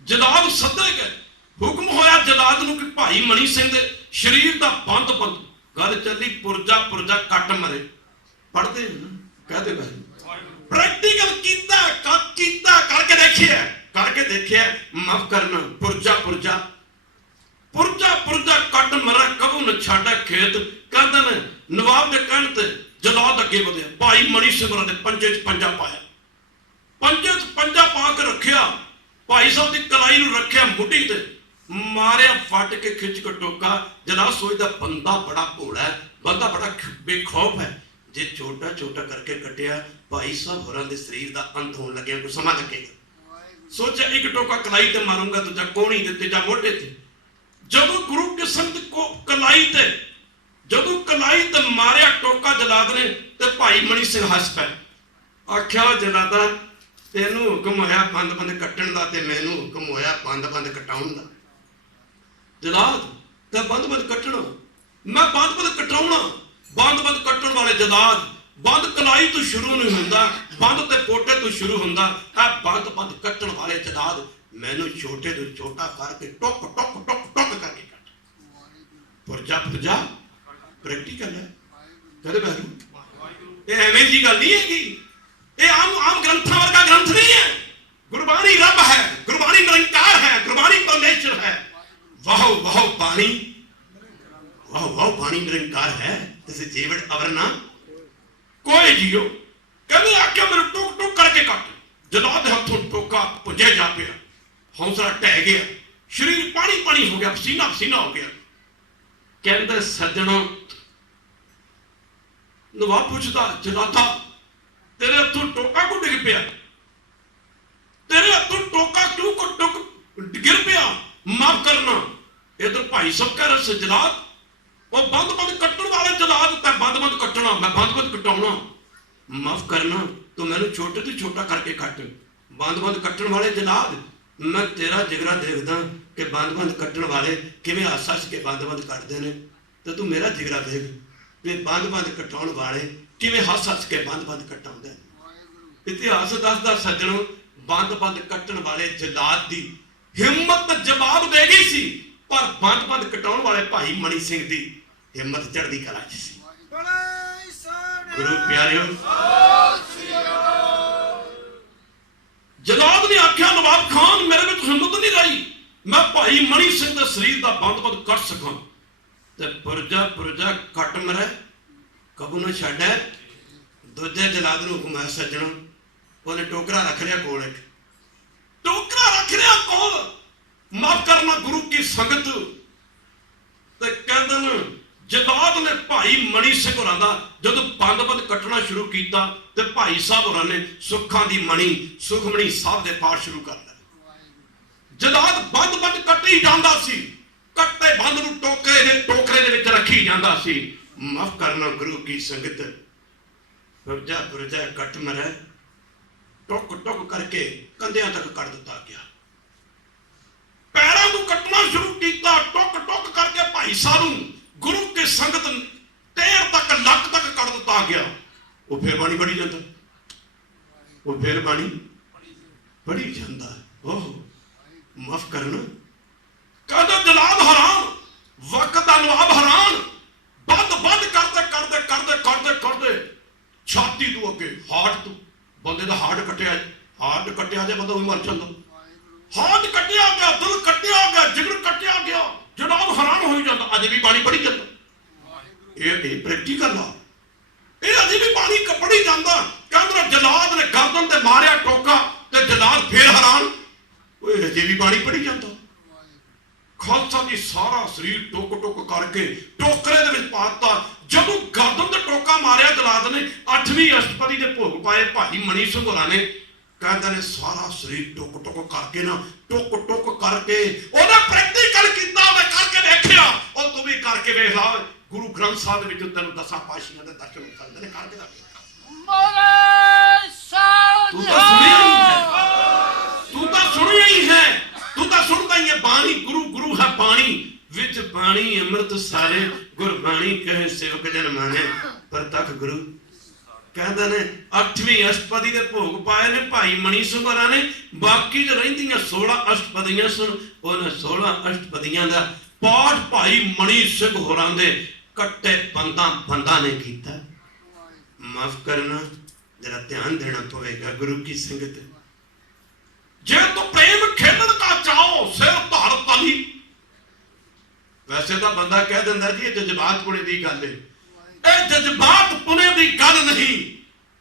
जलाद सदे गए, हुक्म होया जलाद नूं कि भाई मणि सिंह दे शरीर का बंद बंद गल चली पुरजा पुरजा कट मरे, पढ़ते हैं ना कहते भाई प्रैक्टिकल कीता करके देखिए माफ करना पुरजा पुरजा पुरजा पुरजा कट मरा कबू न छाड़ा खेत। कहते ने नवाब के कहने ते जलाद अगे बढ़िया, भाई मणि सिंह ने पंजे च पंजा पाया, पंजे च पंजा पा के रखिया, भाई साहब की कलाई नूं रखिया मुट्ठी ते मारिया फट के खिंच के टोका। जनाब सोचदा बंदा बड़ा भोला है, बंदा बड़ा बेखौफ है, जे छोटा छोटा करके कटिया भाई साहब होरां दे शरीर दा अंत होण लग्या, कोई समा लगेगा। सोचा एक टोका कलाई ते मारूंगा, दूजा कोहणी ते तीजा मोढे ते। जदों गुरु के संत को कलाई ते जदों कलाई ते मारिया टोका जलाद ने ते भाई मणि सिंह हस पे, आख्या जलादा तेनू हुक्म होया बंद बंद कट्टण दा ते मैनू हुक्म होया बंद बंद कटाउण दा। जलाद ते बंद बंद कट्टणा, मैं बंद बंद कटाउणा, बंद बंद कट्टण वाले जलाद बंद कलाई तो शुरू नहीं हुंदा, बंद ते पोटे तो शुरू हुंदा, आ बंद बंद कट्टण वाले जलाद मैनू छोटे तो छोटा करके टुक टुक टुक टुक करके कट। पुरजा पुरजा प्रैक्टिकल है, कहते बहरू ये एवं जी गल नहीं है, ये आम आम ग्रंथों वर्गा ग्रंथ नहीं है। गुरबाणी रब है, गुरबाणी निरंकार है, गुरबाणी परमेश्वर है। वाह वाह बाणी, वाह वाह बाणी निरंकार है, जैसे जेवड़ अवरना कोई जियो। कहते आख्या मेरे टुक टुक करके कट, जलाद हाथों टोका पुंजे जा पिया, हौसला ढह गया, शरीर पानी पानी हो गया, पसीना पसीना हो गया। कहते सज्जनों नवाब पूछता जलादा तेरे हथों टोका को डिग पिया, तेरे हथों टोका क्यों को टुक गिर पिया, माफ करना। इधर भाई सब कह रहे जलाद वो बंद बंद कट्टण वाले जलाद ते बंद बंद कट्टना, मैं बंद बंद कटाउणा, माफ करना तो मैनू छोटे तो छोटा करके कट। बंद बंद कट्टण वाले जलाद मैं तेरा जिगरा देखदा कि बंद बंद कट्टण वाले किवें हस हस के बंद बंद कटदे ने, ते तू मेरा जिगरा देख भी बंद बंद कटाउण वाले किवें हस हस के बंद बंद कटाउंदे। इतिहास दसदा सज्जणों बंद बंद कट्टण वाले जलाद दी हिम्मत जवाब दे गई सी, पर बंद बंद कटाउण वाले भाई मणि सिंह दी हिम्मत चढ़दी कला च सी। गुरु प्यारिओ जलाद ने आख्या नवाब खान मेरे में हिम्मत नहीं रही, मैं भाई मणि सिंह के शरीर का बंद बंद कर सका। ते पुरजा पुरजा कट मरै कबू न छड्डै। दूजे जलाद नूं हुक्म है सज्जणों, उन्हें टोकरा रख लिया कोल, एक टोकरा रख लिया कोल। माफ करना गुरु की संगत ते कहंदे ने जलाद ने भाई मणि सिंह होरां दा जदों बंद बंद कटना शुरू किया ते भाई साहब होरां ने सुखां दी मणि सुखमणी साहब दे पाठ शुरू कर दिते। जलाद बंद बंद कट्टी जांदा सी, कट्टे बंद नूं टोकरे दे विच रखी जांदा सी। माफ करना गुरु की संगत, पुरजा पुरजा कट मरै टुक टुक करके कंधियां तक कट दिता गया। पैरों को कटना शुरू किया, टुक टुक करके भाई साहब गुरु की संगत टेर तक लक तक कट दिता गया। वो फिर बाणी पढ़ी जाता, वो फिर बाणी पढ़ी जाता। ओह माफ करना, कहते जलाद हराम, वक्त का नवाब हराम। बंद बंद करते करते करते करते करते छाती तू अगे हार्ट तू बंदे का हार्ट कटिया जाए बंदा भी मर जाता। हार्ट कटिया गया, दिल कटिया गया, जिगर कटिया गया, जनाब हैरान हो जाता। अजे भी पानी पढ़ी जाता, ये प्रैक्टिकल आ, ये अजे भी पानी पढ़ी जाता। कहंदा जलाद ने गर्दन ते मारिया टोका ते जलाद फिर हैरान, अजे भी पानी पढ़ी जाता। खालसा जी सारा शरीर टुक टुक करके टोकरे दे विच पाता। जदों गर्दन ते टोका मारिया जलाद ने 8वीं अष्टपदी दे भोग पाए भाई मणि सिंह होरां ने। कहंदे ने सारा शरीर टुक टुक करके ना टुक टुक करके ओने प्रैक्टिकल कीता, ओने करके देखिया। और तू भी करके वेख ला, गुरु ग्रंथ साहिब दे विच तैनूं 10 पातशाहां दे दर्शन हो सकदे ने। करके देख तू तो सुनिया ही है, तू तो सुनता ही है। बाणी गुरु गुरु है बाणी, विच बाणी अमृत सारे गुरबाणी कहे सेवक जन माने। प्रतख गुरु कहते ने 8वीं अष्टपदी दे भोग पाए ने भाई मणि सिंह होरां ने। बाकी जो रहिंदियां 16 अष्टपदियां सन, उन्हें 16 अष्टपदियां दा पाठ भाई मणि सिंह होरां दे कट्टे बंदा ने कीता। माफ करना, जरा ध्यान देना पवेगा गुरु की संगत। जे तो प्रेम खेलण का चाहो सिर धर तली। वैसे तो बंदा कह दिंदा जी जज्बात पुणे दी गल है, ये जज्बात पुणे दी गल नहीं,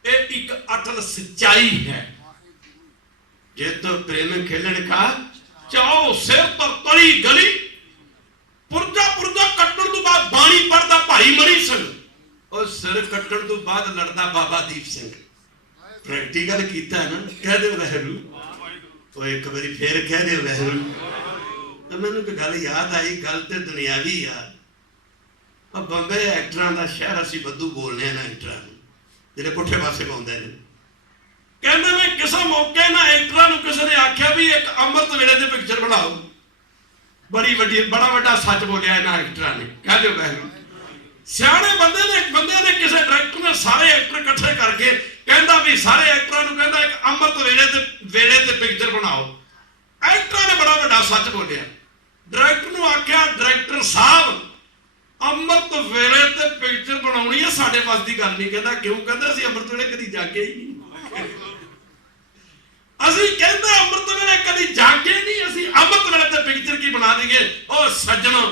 ये एक अटल सच्चाई है। जे तो प्रेम खेलण का चाहो सिर धर तली गली। पुरजा पुरजा कट्टण तो बाद बाणी पढ़दा भाई मणि सिंह, और सिर कट्टण तो बाद लड़दा बाबा दीप सिंह। प्रैक्टिकल कीता ना, कह दे वहरू, तो एक बारी फिर कह दे वहरू। तो मैंने एक गल याद आई, गल तो दुनियावी आ। बंबे एक्टरां दा शहर असी बद्दू बोलने ना एक्टरां जिहड़े पुठे पासे पाउंदे ने। कहंदे ने किसी मौके ना एक्टरां नूं किसी ने आख्या भी एक अमृत वेले दे पिक्चर बनाओ। बड़ा वड्डा सच बोलिया इन्हां एक्टरां ने, कह दो वहरू। सियाणे बंदे ने किसी डायरेक्टर ने सारे एक्टर इकट्ठे करके कहंदा भी सारे एक्टरां नूं कहंदा एक अमृत वेले ते पिक्चर बनाओ। एक्टरां ने बड़ा वड्डा सच बोलिया। डायरेक्टर नूं आख्या डायरेक्टर साहब अमृत वेले ते पिक्चर बनाउणी है, साडे पास दी गल नहीं। कहंदा क्यों? कहंदा असीं अमृत वेले कदी जागे ही नहीं। असीं कहंदे अमृत वेले कदी जागे नहीं, असीं अमृत वेले ते पिक्चर की बना देंगे। ओ सज्जणों,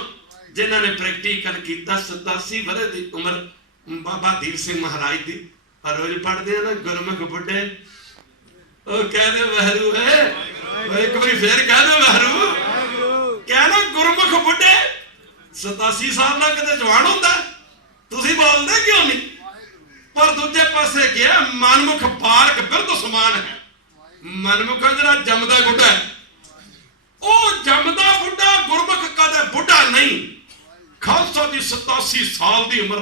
जिन्हां ने प्रैक्टिकल कीता 87 वरे दी उम्र बाबा दीप सिंह महाराज दी। रोज पढ़ते हैं ना गुरमुख बुढ़े, कह दे वहरू है, एक बार फिर कह दो वहरू। क्या ना गुरमुख बुढ़े 87 साल का कदे जवान होता, तुसी बोलते क्यों नहीं? पर दूजे पासे क्या मनमुख पार्क बिल्कुल समान है। मनमुख जरा जमदा बुढ़ा है, ओ जमदा बुढ़ा गुरमुख कदे बुढ़ा नहीं। खालसा दी 87 साल की उम्र।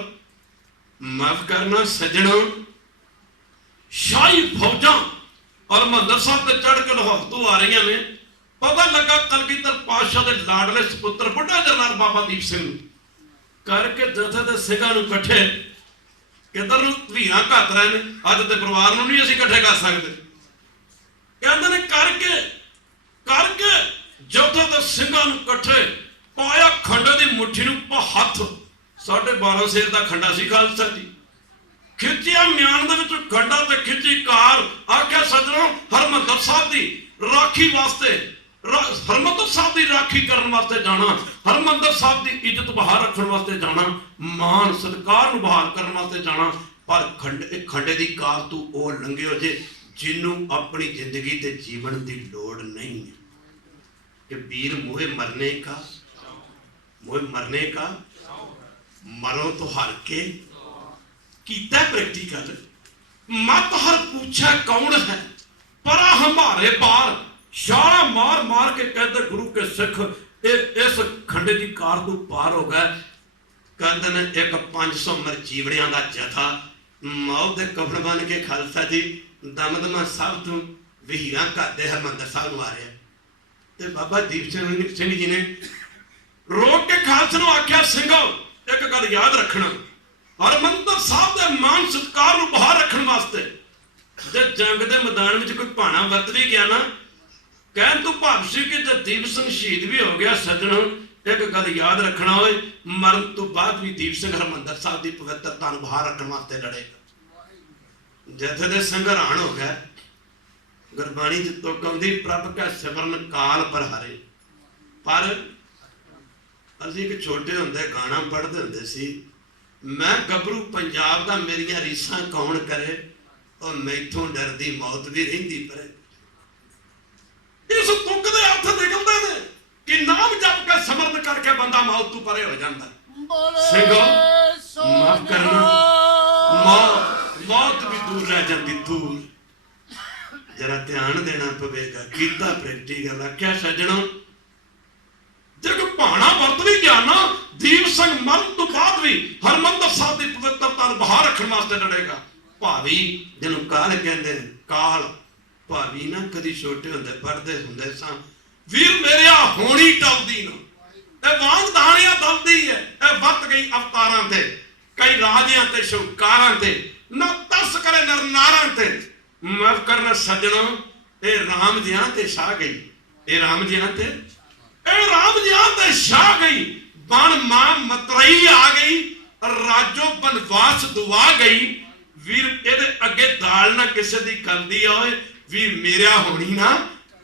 माफ करना सज्जणों, शाही फौजा हरमंदर साहब से चढ़ के लाहौर तो आ रही ने। पता लगा कलगीधर पातशाह के लाडले सपुत्र बुढ़ा जनरल बाबा दीप सिंह करके जथे दे सिखां नूं इकट्ठे किधर नूं वीरां घत रहे ने। अज दे परिवार नूं नहीं असीं इकट्ठे कर सकते। कहंदे ने करके जथे दे सिखां नूं इकट्ठे पाया खंडे दी मुट्ठी नूं हथ 12.5 सेर का खंडा सी खालसा जी। खिंचिया म्यान दे विच खंडा ते खिंची कार। आख्या सज्जणों हरमंदर साहब दी राखी वास्ते हरमंदर साहब की राखी करने वास्ते जाना, हरमंदर साहब की इज्जत बहाल रखने वास्ते जाना, मान सत्कार नूं बहाल करने वास्ते जाना। पर खंडे की कार तू वो लंघे हो जे जिन्हों अपनी जिंदगी ते जीवन की लोड़ नहीं है कि वीर मोहे मरने का, मोहे मरने का, मरो तो हार के कीता प्रैक्टिकल। मत हर पूछा कौन है परा हमारे बार, शारा मार मार के कहते गुरु के सिख इस खंडे की कार तो पार हो गए। कहते ने एक 500 मरजीवड़ियां का जथा मौत के कफन बन के खालसा जी दमदमा साहब तो वहीरा करते हरमंदर साहब आ रहे ते बाबा दीप सिंह जी ने रोक के खालसा नूं आख्या सिंघो एक गल याद रखना, हरमंदर साहब के मान सत्कार नूं बाहर रखने वास्ते जे जंग के मैदान में कोई भाना वरत भी गया ना, कहन तू भाव सी कि जब दीप सिंह शहीद भी हो गया सज्जनों एक गल याद रखना होए मरण तो बाद भी दीप सिंह हरमंदर साहब की पवित्रता नूं बाहर रखने वास्ते लड़ेगा। जथे दे संघरान हो गए गुरबाणी तो कहती प्रभ का सिमरन काल पर हारे। पर असीं एक छोटे हुंदे गाना पढ़ते हुंदे सी, मैं गबरू पंजाब दा मेरियां रीसां कौन करे और मैथों डरदी मौत भी रहिंदी परे। इस तुक दे अर्थ निकलते हैं कि नाम जप के समर्थ करके बंदा मौत तो परे हो जाता। सिंघो माफ करना, मौत भी दूर रह जाती, दूर। जरा ध्यान देना पवेगा, कीता प्रैक्टिकल आख्या सज्जनों जब भाना वरत भी गया ना, दीप सिंह मरण तो बाद भी हरमंदर साहब की पवित्रता बाहर रखने वास्ते लड़ेगा। भावी जिन्हों काल कहते हैं, काल भावी ना कदी छोटे होंदे पढ़ते होंदे सा वीर मेरिया होनी टलदी ना वांग दानिया दलदी है वत गई अवतारां ते कई राजियां ते शौकारां ते ना तरस करे नर नारां ते। माफ करना सज्जनों ए राम जियां ते छा गई, ए राम जियां ते छा गई। बन मां मतरई आ गई, राजो बनवास दुआ गई। वीर एदे अगे दाल ना किसे दी गलदी आए, वीर मेरा होनी ना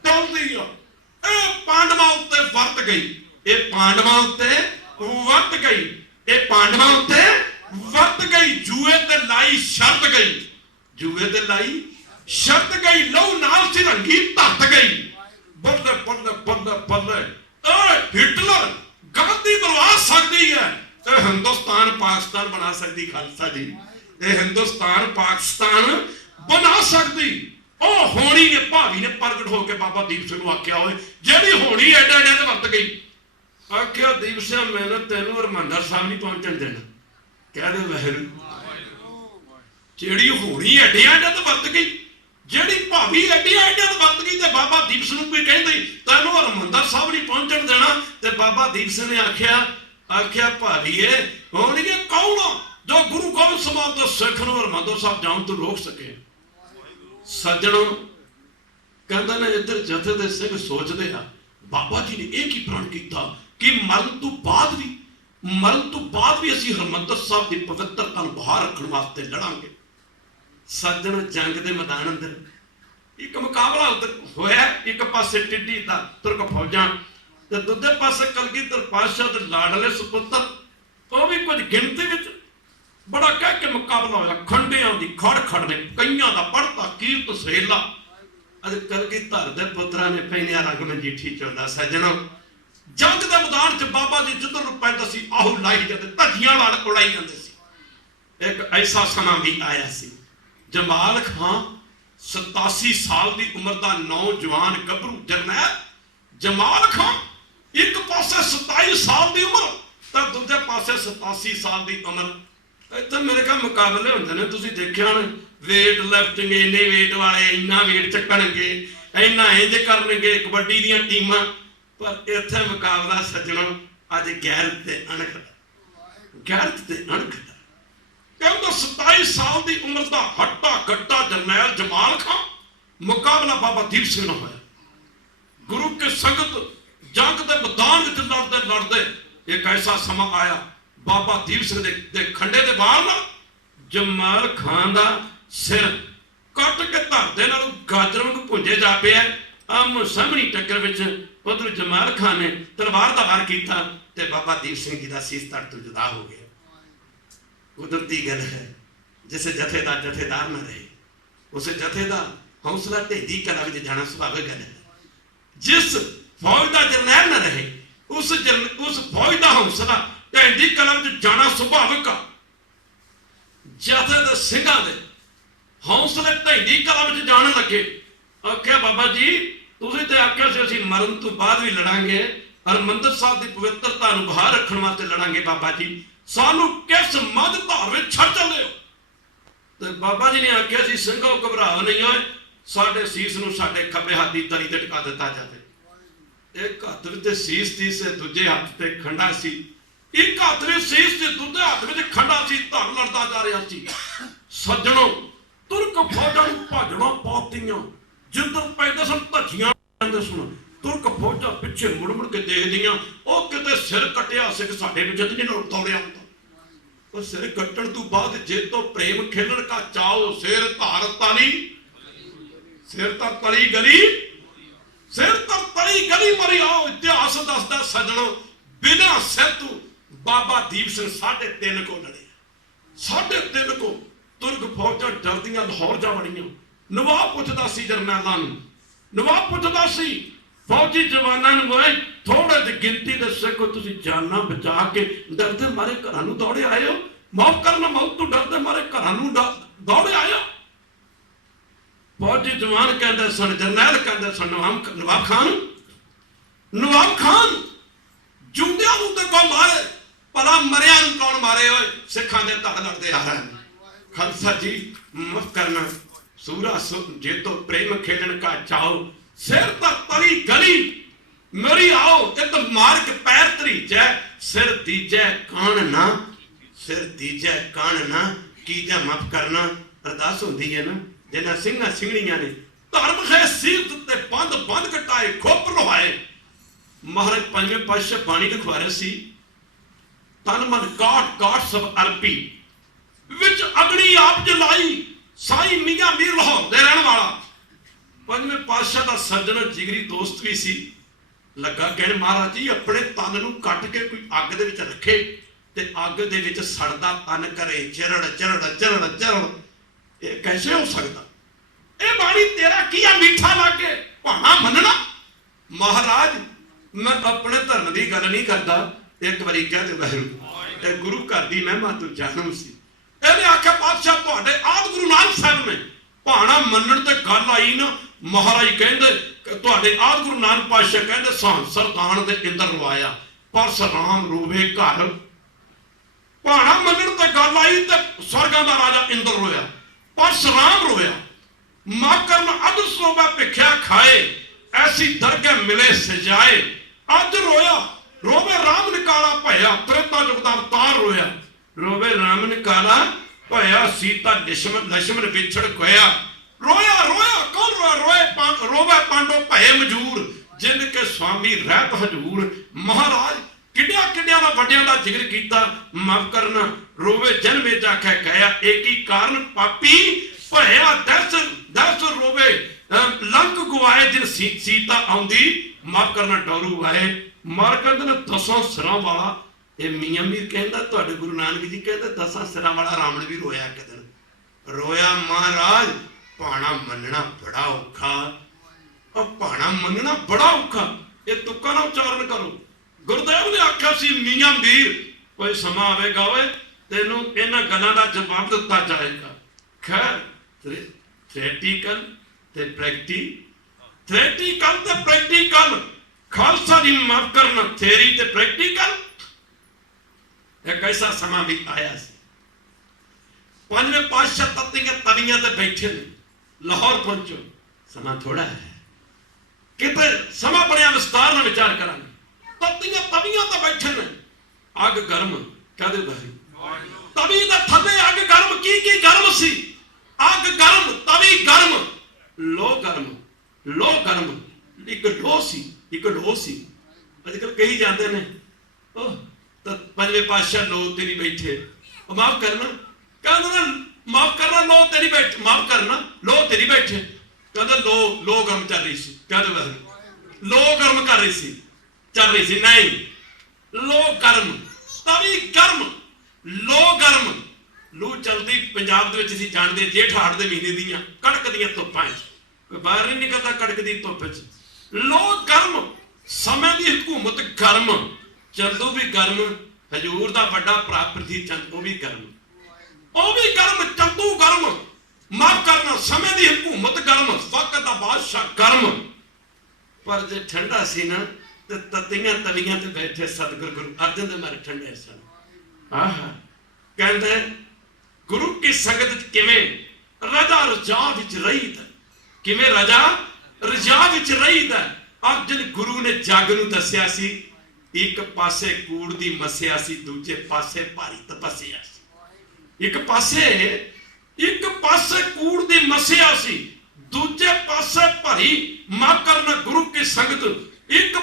टलदी आ। ए पांडवां उत्ते वर्त गई, ए पांडवां उत्ते वर्त गई, ए पांडवां उत्ते वर्त गई। जुए ते लाई शर्त गई, जुए ते लाई शर्त गई। लहू नाल सिरंगी धरत गई। बल्ले बल्ले बल्ले बल्ले हिटलर गांधी बनवा सकती है, हिंदुस्तान पाकिस्तान बना सकती। खालसा जी हिंदुस्तान पाकिस्तान बना सकती। ओ होनी ने भावी ने प्रगट होकर बाबा दीप सिंह आख्या होए जेड़ी होनी एडा एडा ते वर्त गई। आख्या दीप सिंह मैंने तेनू हरमंदर साहब नहीं पहुंचन देना। कह दे वहरू जेड़ी होनी एडिया एडा ते वर्त गई, जेड़ी भावी एडिया एडा ते वर्त गई ते बाबा दीप सिंह कोई कहंदे तेनू हरमंदर साहब नहीं पहुंचन देना। ते बाबा दीप सिंह ने आख्या भावीए होनी कौन जो गुरु गोबिंद समाज तो सिख नूं हरमंदर साहब जाण तो रोक सके। सज्जनों कहता ने इधर जथे दे सिंह सोचते आ बाबा जी ने एक ही प्रण किया कि मरण तो बाद भी असीं हरमंदर साहब की पवित्रता बाहर रखने वास्ते लड़ांगे। सज्जनों जंग के मैदान अंदर एक मुकाबला होया, एक पासे टिड्डी दा तुर्क फौजां ते दूजे पासे कलगीधर पातशाह दे लाडले सुपुत्र, वो भी कुछ गिनती विच बड़ा कह के मुकाबला होया। खंडियां दी खड़ खड़ ने कईयां दा पड़ता कीरत सहेला अज कलगीधर दे पुत्रा ने पैनिया रंग मजीठी चौंदा। सज्जनों जंग दे मैदान च बाबा जी जिधर पैंदा सी आहू लाई जाते धज्जियां नाल उड़ाई जांदे सी। एक ऐसा समा भी आया सी जमाल खां 87 साल की उम्र का नौजवान गभरू जरनैल जमाल खां, एक पासे 27 साल की उम्र तो दूजे पासे 87 साल की उम्र। इतना मेरे का मुकाबले होंगे ने, तुसीं देखिया ना वेट लिफ्टिंग इन्ने वेट वाले इन्ना वेट चकणगे इन्ना इंज करनगे कबड्डी दी टीमां। पर इत्थे मुकाबला सज्जनों अज गैरत ते अणख दा, गैरत ते अणख दा। कहंदा 27 साल की उम्र का हट्टा कट्टा जरनैल जमाल खां मुकाबला बाबा दीप सिंह नाल होया। गुरु के संगत जंग के मैदान में लड़ते लड़ते एक ऐसा समा आया बाबा दीप सिंह दे खंडे दे बाहर ना जमाल खान दा सिर कट के धरते नाल गाजर वांग भुंजे जा पिया। आमो सामनी टक्कर विच उधर जमाल खान ने तलवार का वार किया ते बाबा दीप सिंह जी का सीस तट तो जुदा हो गया। कुदरती गल है, जिस जथे का जथेदार न रहे उस जथे का हौसला ढेडी कला में जाना सुभाविक गल है। जिस फौज का जरनैल न रहे उस फौज का हौसला ढेडी कला में जाना सुभाविक आ। जथे के सिंघां दे हौसले ढेडी कला में जाने लगे। आख्या बाबा जी तुसीं ते आख्या सी असीं मरण तो बाद भी लड़ांगे, हरमंदिर साहब की पवित्रता नूं बाहर रखण वास्ते लड़ांगे। बाबा जी सानू किस मद धार में छड़ चले हो? तो बाबा जी ने आख्या सी सिंघो घबराओ नहीं होए, साडे सीस नूं साडे खब्बे हाथ दी तली ते टिका दिता जाए। एक हाथ विच सीस सी ते दूजे हाथ ते खंडा सी। एक हाथ में सीस ते दूजे हाथ में खंडा सी। धर लड़दा जा रहा सी। सज्जणों तुर्क फौजां नूं भजणा पातियां जिधर पैदे सन धज्जियां सुन। तुर्क फौजा पिछे मुड़ मुड़ के देखदियां ओ किते सिर कटिया सिख साडे विच नहीं दौड़िया हुंदा। और सिर कट्टण तो बाद जे तो प्रेम खेलण का चाओ सिर धार ताली सिर तर तली गली सिर तर तली गली मरी आओ। इतिहास दसदा सजणों बिना सिर तो बाबा दीप सिंह 3.5 को लड़े। 3.5 को तुर्क फौजा डरदियां लाहौर जा वड़ियां। नवाब पुछदा सी जरनैलां नूं, नवाब पुछदा सी फौजी जवानां नूं वे थोड़े जी गिनती दे सिखो तुसीं जानां बचा के डरदे मारे घरां नूं दौड़े आए हो। माफ करना मौत तो डरदे मारे घरां नूं दौड़े आए हो। फौजी जवान कहंदे सन, जरनैल कहंदे सन नवाब खान जुंदियां नूं ते कोई मारे भला मरिया नूं कौन मारे होए? सिखां दे धड़ लड़दे आ रहे हैं। खालसा जी माफ करना सूरा जे तो प्रेम खेलन का चाओ सिर तर तली गली मेरी आओ। एक मार के पैर तरीजै सिर दीजै कान ना सिर दीजै कान ना कीजा माफ करना। अरदास होंदी है ना जिन्हां सिंघां सिंघणियां ने धर्म है सीत ते बंद बंद कटाए खोप लवाए। महाराज पंजवें पातशाह बाणी लिखवा रहे सी तन मन काट काट सब अर्पी विच अग्नि आप जलाई। साई मियां मीर लाहौर दे रहने वाला पंजवें पातशाह का सज्जन जिगरी दोस्त भी सी। लगा कहने महाराज जी अपने तन नूं कट के कोई अग दे विच रखे ते अग दे विच सड़दा तन करे चिरड़ चिरड़ चिरड़ चिरड़, ये कैसे हो सकता? ए बाणी तेरा किया मीठा लागे भाणा मनना। महाराज मैं अपने धर्म की गल नहीं करता। एक बारी कह दे वाहिगुरू गुरु घर की महिमा तू जानू सी। ਇਹਨੇ आख्या पातशाह तुहाडे आद गुरु नानक साहब ने भाणा मनण ते गल आई ना। महाराज कहंदे तुहाडे आद गुरु नानक पातशाह कहंदे सरदान दे इंदर रवाया परसराम रोवे घर। भाणा मनण ते गल आई ते स्वर्गां दा राजा इंदर रोया परसराम रोया। माफ करना अद सोबा भिख्या खाए ऐसी दरगाह मिले सजाए। अज रोया रोवे राम निकाला भया त्रेता जुग दा अवतार रोया। रोवे राम निकाला भया सीता लक्ष्मण विछड़ खोया। रोया रोया कौन रोया? रोवे पांडो भये मजूर जिनके स्वामी रहत हजूर। महाराज किड्या किड्या दा वड्डियां दा जिक्र कीता। माफ करना रोवे जन में आख्या कहा एक ही कारण पापी भया दस दस रोवे लंक गवाए जिन सीता आउंदी। माफ करना डोरू आए मार कहंदे 10 सिरां वाला। ये मियां मीर कहंदा तुहाडे गुरु नानक जी कहंदे 10 सिरां वाला रावण भी रोया एक दिन। रोया महाराज भाणा मनना बड़ा औखा। और भाणा मनना बड़ा औखा ये तुक्का ना उच्चारण करो। गुरुदेव ने आख्या सी मियां मीर कोई समा आवेगा ओए तेनू इन्हां गल्लां दा जवाब दिता जाएगा। खैर थ्रेटिकल ते प्रैक्टिकल खालसा जी माफ करना थेरी ते प्रैक्टिकल। एक ऐसा समा भी आया सी पंजवें पातशाह तत्तियां तवियां ते बैठे ने लाहौर पहुंचो। समा थोड़ा है किते समा बड़िया विस्तार नाल विचार करांगे। तत्तियां तवियां ते बैठे ने अग गर्म कहदे भाई तवी दे थल्ले अग गर्म की गर्म सी। अग गर्म तवी गर्म लो गर्म एक लो सी अजकल कही जाते ने ओ तो पंजवें पातशाह लो तेरी बैठे माफ करना लो तेरी बैठे माफ करना लो तेरी बैठे कहते लो गर्म चल रही सी, कहते वह लो गर्म कर रही सी, चल रही सी, नहीं लो गर्म, तवी गर्म, लो गर्म। लू चलती पंजाब दे विच असीं जाणदे जेठ हाड़ दे महीने दीयां कड़कदियां धुप्पां च, कोई बाहर नहीं निकलता कड़कदी धुप्प च। लो गर्म, समय की हुकूमत गर्म, चंदू भी गर्म, हजूर दा बड़ा भरा प्रथी चंद वो भी गर्म, वो भी गर्म, चंदू गर्म, माफ करना समय की हुकूमत गर्म, वक्त दा बादशाह गर्म। पर जे ठंडा सी ना ते तत्तियां तवियां ते बैठे सतगुरु गुरु अर्जन दे मारे ठंडे सन। आह कहंदे गुरु की संगत किवें रजा रजा विच रहीदा, किवें रजा रजा विच रहीदा। अर्जन गुरु ने जग नूं दस्सिया सी, एक पासे कूड़ दी मस्या सी, दूजे पासे भारी तपस्या सी। एक पासे कूड़ दी मस्या सी, दूजे पासे भारी माफ करना गुरु की संगत। एक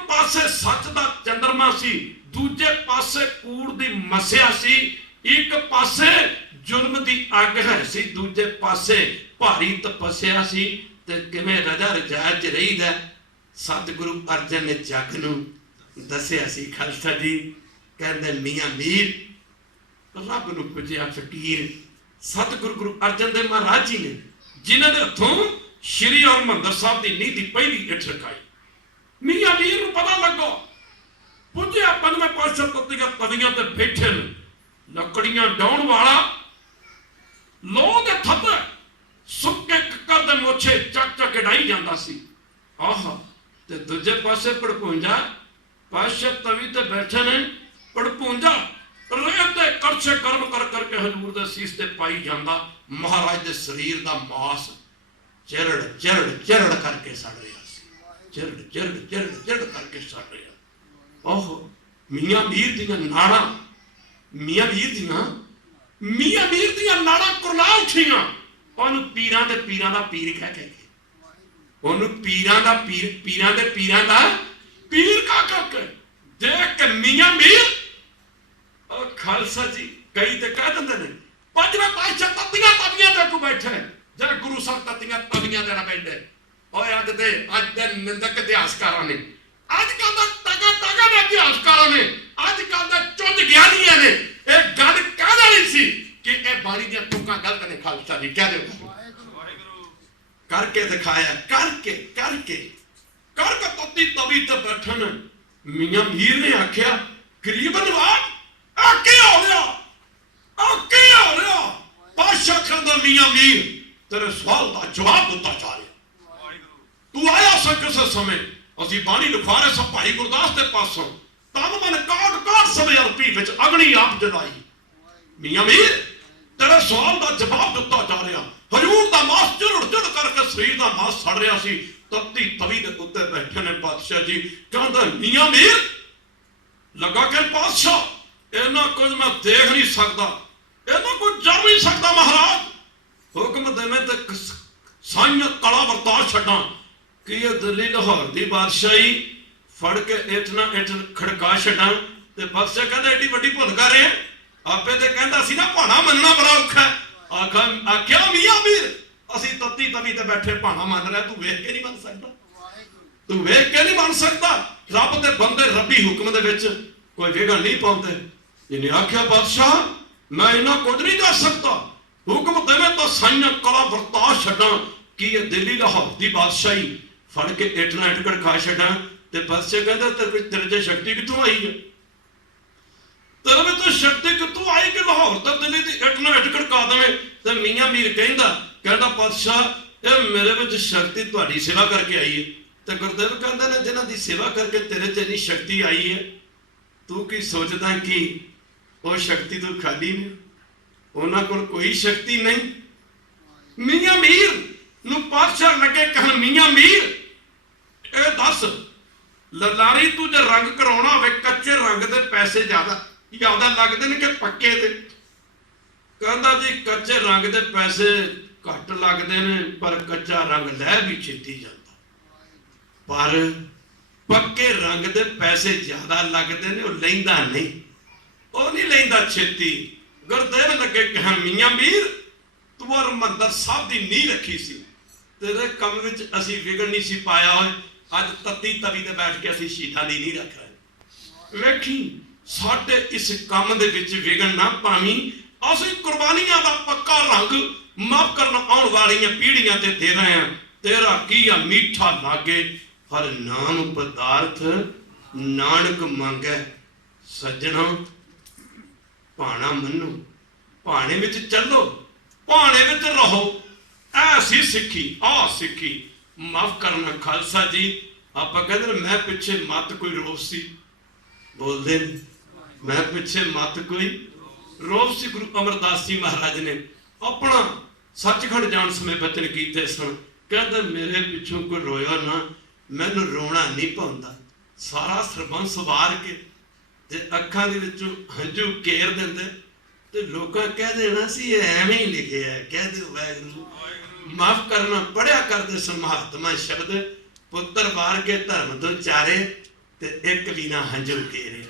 पासे सच दा चंद्रमा सी, दूजे पासे कूड़ दी मस्या सी। एक पासे जुर्म दी अग है सी, दूजे पासे भारी तपस्या सी। ते किवें रजा रजात च रहीदा। सतगुरु अर्जन ने जग नूं दस्सिया सी। खालसा जी कहंदे मियां मीर रब नूं पुजिया फकीर। सतगुरु गुरु अर्जन देव महाराज जी ने जिन्हां दे हत्थों श्री हरमंदर साहब दी नींह दी पहली इट रखाई। मियां मीर नूं पता लगा, पुजिया पंजवें पातशाह तत्तियां तवियां ते बैठे ने, लकड़ियां डाउण वाला लोह दे थप्पड़ सुक्के कक्कर दे मोछे चक चक डाई जांदा सी। आह ते दूजे पासे पड़पूंजा पातशाह तवी ते बैठे ने, पड़पूंजा रेत दे करछे कर्म कर करके हजूर दे सीस ते पाई जांदा। महाराज दे शरीर दा मास चिरड़ चिरड़ चिरड़ करके सड़ रहा सी, चिरड़ चिरड़ चिरड़ चिरड़ करके सड़ रहा। ओह मियां मीर दियां नाड़ा, मियां मीर दियां नाड़ा कुरला उठियां। ਉਹਨੂੰ ਪੀਰਾਂ ਦੇ ਪੀਰਾਂ ਦਾ ਪੀਰ ਕਹਿ ਕੇ, ਉਹਨੂੰ ਪੀਰਾਂ ਦਾ ਪੀਰਾਂ ਦਾ ਪੀਰ ਕਹਿ ਕੇ ਦੇਖ ਕੇ ਮੀਆਂ ਮੀਰ। ਉਹ ਖਾਲਸਾ ਜੀ ਕਈ ਤੇ ਕਹਿ ਦਿੰਦੇ ਨੇ ਪੰਜਵੇਂ ਪਾਤਸ਼ਾਹ ਤੱਤੀਆਂ ਤਵੀਆਂ ਦੇ ਕੋ ਬੈਠੇ, ਜਿਹੜਾ ਗੁਰੂ ਸਾਹਿਬ ਤੱਤੀਆਂ ਤਵੀਆਂ ਦੇ ਨਾਲ ਬੈਠੇ। ਓਏ ਅੱਜ ਦੇ ਨਿੰਦਕ ਇਤਿਹਾਸਕਾਰਾਂ ਨੇ, ਅੱਜ ਕੱਲ ਦਾ ਟਗਾ ਦੇ ਇਤਿਹਾਸਕਾਰਾਂ ਨੇ, ਅੱਜ ਕੱਲ ਦਾ ਚੁੱਜ ਗਿਆਨੀਆਂ ਨੇ ਇਹ ਗੱਲ ਕਹਿ ਦੇਣੀ ਸੀ कि ए बाणी दी तुका गलत ने। खालसा जी कह दे करके दिखाया, करके तत्ती तवी ते बैठन। मियां मीर ने आख्या गरीब नवाब आके हो रहा। बादशाह कहंदा मियां मीर तेरे सवाल दा जवाब दिता जा रहा। तू आया सा किस समय, असी बाणी लिखा रहे सब भाई गुरदास दे पासों, तन मन काट समय अल्पी विच अग्नि आप जलाई। मियां मीर तेरे सवाल का जवाब दिता जा रहा। हजूर का मास चिरड़ चिरड़ करके शरीर का मास सड़ रहा सी। तत्ती तवी के उत्ते बैठे ने पातशाह जी। कहता मियां मीर लगा के पातशाह इन्ना कुछ मैं देख नहीं सकता, इन्ना कुछ जर नहीं सकता। महाराज हुक्म देवे तो साइयां कला वरता छड्डा कि यह दिल्ली लाहौर की बादशाही फड़ के इट ना इट खड़का छड्डा। ते बादशाह कहता एडी वड्डी भुल कर रहे हैं, आपे ते कहंदा सी ना भाणा मनना बड़ा औखा। आख्या मियां मीर असी तत्ती तवी ते बैठे भाणा मन रहे, तू वेख के नहीं बन सकता, तू वेख के नहीं बन सकता। रब दे बंदे रब्बी हुक्म दे विच कोई विघन नहीं पाउंदे। इन्हें आख्या बादशाह मैं इन्ना कुछ नहीं कर सकता, हुक्म देवे तो साइयां कला वरता छड्डा कि ये दिल्ली लाहौर दी बादशाही फड़ के इट ना इट खड़का छड्डा। ते बादशाह कहंदा तेरे च शक्ति कित्थों आई है, तेरे में तो शक्ति कितों आई कि लाहौर तक दिल्ली की इट ना इट खड़का देवे। ते मियां मीर कहंदा पातशाह ये मेरे में शक्ति तुहाडी सेवा करके आई है। ते गुरदेव कहंदा ने जिन्हां दी सेवा करके तेरे च इन्नी शक्ति आई है, तू की सोचदा कि वो शक्ति तू खाली ने, उन्हां कोल कोई शक्ति नहीं। मियां मीर नूं पातशाह लगे कहन मियां मीर ए दस ललारी तू जे रंग कराउणा होवे कच्चे रंग दे पैसे ज्यादा लगते हैं कि पक्के ते। कहता जी कच्चे रंग के पैसे घट लगते हैं पर कच्चा रंग लै भी छेती जाता, पर पक्के रंग के पैसे ज्यादा लगते हैं, वो लैंदा नहीं, वो नहीं लैंदा छेती। गुरदेव लगे कह मियां मीर ਤੂੰ ਹਰਿਮੰਦਰ ਸਾਹਿਬ ਦੀ ਨੀਂਹ ਰੱਖੀ ਸੀ, ਤੇਰੇ ਕੰਮ ਵਿੱਚ ਅਸੀਂ ਵਿਗੜ ਨਹੀਂ ਸੀ ਪਾਇਆ ਹੋਏ। ਅੱਜ ਤੱਤੀ ਤਵੀ ਤੇ ਬੈਠ ਕੇ ਅਸੀਂ ਸ਼ਹੀਦਾਂ ਦੀ ਨੀਂਹ ਰੱਖ ਰਹੇ। ਵੇਖੀ ਸਾਡੇ ਇਸ ਕੰਮ ਦੇ ਵਿੱਚ ਵਿਗੜ ਨਾ ਪਾਵੀਂ। ਅਸੀਂ ਕੁਰਬਾਨੀਆਂ ਦਾ ਪੱਕਾ ਰੰਗ ਮਾਫ ਕਰਨ ਆਉਣ ਵਾਲੀਆਂ ਪੀੜ੍ਹੀਆਂ ਤੇ ਦੇ ਰਹੇ ਹਾਂ। ਤੇਰਾ ਕੀ ਆ ਮੀਠਾ ਲਾਗੇ, ਹਰ ਨਾਮ ਪਦਾਰਥ ਨਾਨਕ ਮੰਗੈ। ਸੱਜਣਾ ਭਾਣਾ ਮੰਨੋ, ਭਾਣੇ ਵਿੱਚ ਚੱਲੋ, ਭਾਣੇ ਵਿੱਚ ਰਹੋ। ਐਸੀ ਸਿੱਖੀ, ਆਹ ਸਿੱਖੀ ਮਾਫ ਕਰਨਾ। ਖਾਲਸਾ ਜੀ ਆਪਾਂ ਕਹਿੰਦੇ ਮੈਂ ਪਿੱਛੇ ਮਤ ਕੋਈ ਰੋਸ ਸੀ, ਬੋਲਦੇ ਨੇ ਮੈਂ ਪਿੱਛੇ ਮਤ ਕੋਈ ਰੋਸ ਸੀ। ਗੁਰੂ ਅਮਰਦਾਸ ਜੀ ਮਹਾਰਾਜ ਨੇ ਆਪਣਾ ਸੱਚਖੰਡ ਜਾਣ ਸਮੇਂ ਬਚਨ ਕੀਤੇ ਸਨ, ਕਹਿੰਦੇ ਮੇਰੇ ਪਿੱਛੋਂ ਕੋਈ ਰੋਇਆ ਨਾ, ਮੈਨੂੰ ਰੋਣਾ ਨਹੀਂ ਪਾਉਂਦਾ। ਸਾਰਾ ਸਰਬੰਸ ਵਾਰ ਕੇ ਤੇ ਅੱਖਾਂ ਦੇ ਵਿੱਚੋਂ ਹੰਝੂ ਕੇਰ ਦਿੰਦੇ ਤੇ ਲੋਕਾਂ ਕਹਿ ਦੇਣਾ ਸੀ ਇਹ ਐਵੇਂ ਹੀ ਲਿਖਿਆ ਹੈ। ਕਹਿ ਦਿਓ ਵਾਹਿਗੁਰੂ ਮਾਫ ਕਰਨਾ। ਪੜਿਆ ਕਰਦੇ ਸਨ ਮਹਾਤਮਾ ਸ਼ਬਦ, ਪੁੱਤਰ ਵਾਰ ਕੇ ਧਰਮ ਤੋਂ ਚਾਰੇ ਤੇ ਇੱਕ ਵੀ ਨਾ ਹੰਝੂ ਕੇਰੇ।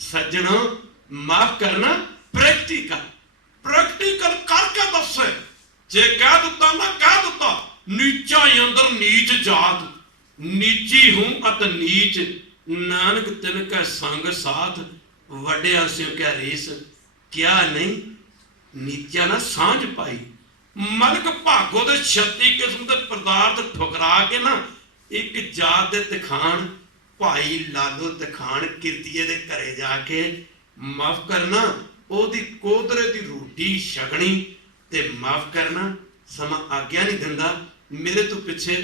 ਸੱਜਣੋ ਮਾਫ ਕਰਨਾ ਪ੍ਰੈਕਟੀਕਲ ਕਰਕੇ ਦੱਸੇ। ਜੇ ਕਹਿ ਦਿੱਤਾ ਨਾ ਕਹਿ ਦਿੱਤਾ, ਨੀਚਾ ਹੀ ਅੰਦਰ ਨੀਚ ਜਾਤ, ਨੀਚੀ ਹੂੰ ਅਤ ਨੀਚ, ਨਾਨਕ ਤਿਨ ਕੈ ਸੰਗ ਸਾਥ, ਵੱਡਿਆ ਸਿਉ ਕਿਆ ਰੀਸ। ਕਿਆ ਨਹੀਂ ਨੀਚਾ ਨਾ ਸਾਂਝ ਪਾਈ। ਮਲਕ ਭਾਗੋ ਦੇ 36 ਕਿਸਮ ਦੇ ਪਦਾਰਥ ਠੁਕਰਾ ਕੇ ਨਾ ਇੱਕ ਜਾਤ ਦੇ ਤਖਾਣ ਭਾਈ ਲਾਲੋ ਤਖਾਣ ਕਿਰਤੀਏ ਦੇ ਘਰੇ ਜਾ ਕੇ ਮਾਫ ਕਰਨਾ, ਉਹਦੀ ਕੋਦਰੇ ਦੀ ਰੋਟੀ ਛਕਣੀ ਤੇ ਮਾਫ ਕਰਨਾ। ਸਮਾਂ ਆਗਿਆ ਨਹੀਂ ਦਿੰਦਾ। ਮੇਰੇ ਤੋਂ ਪਿੱਛੇ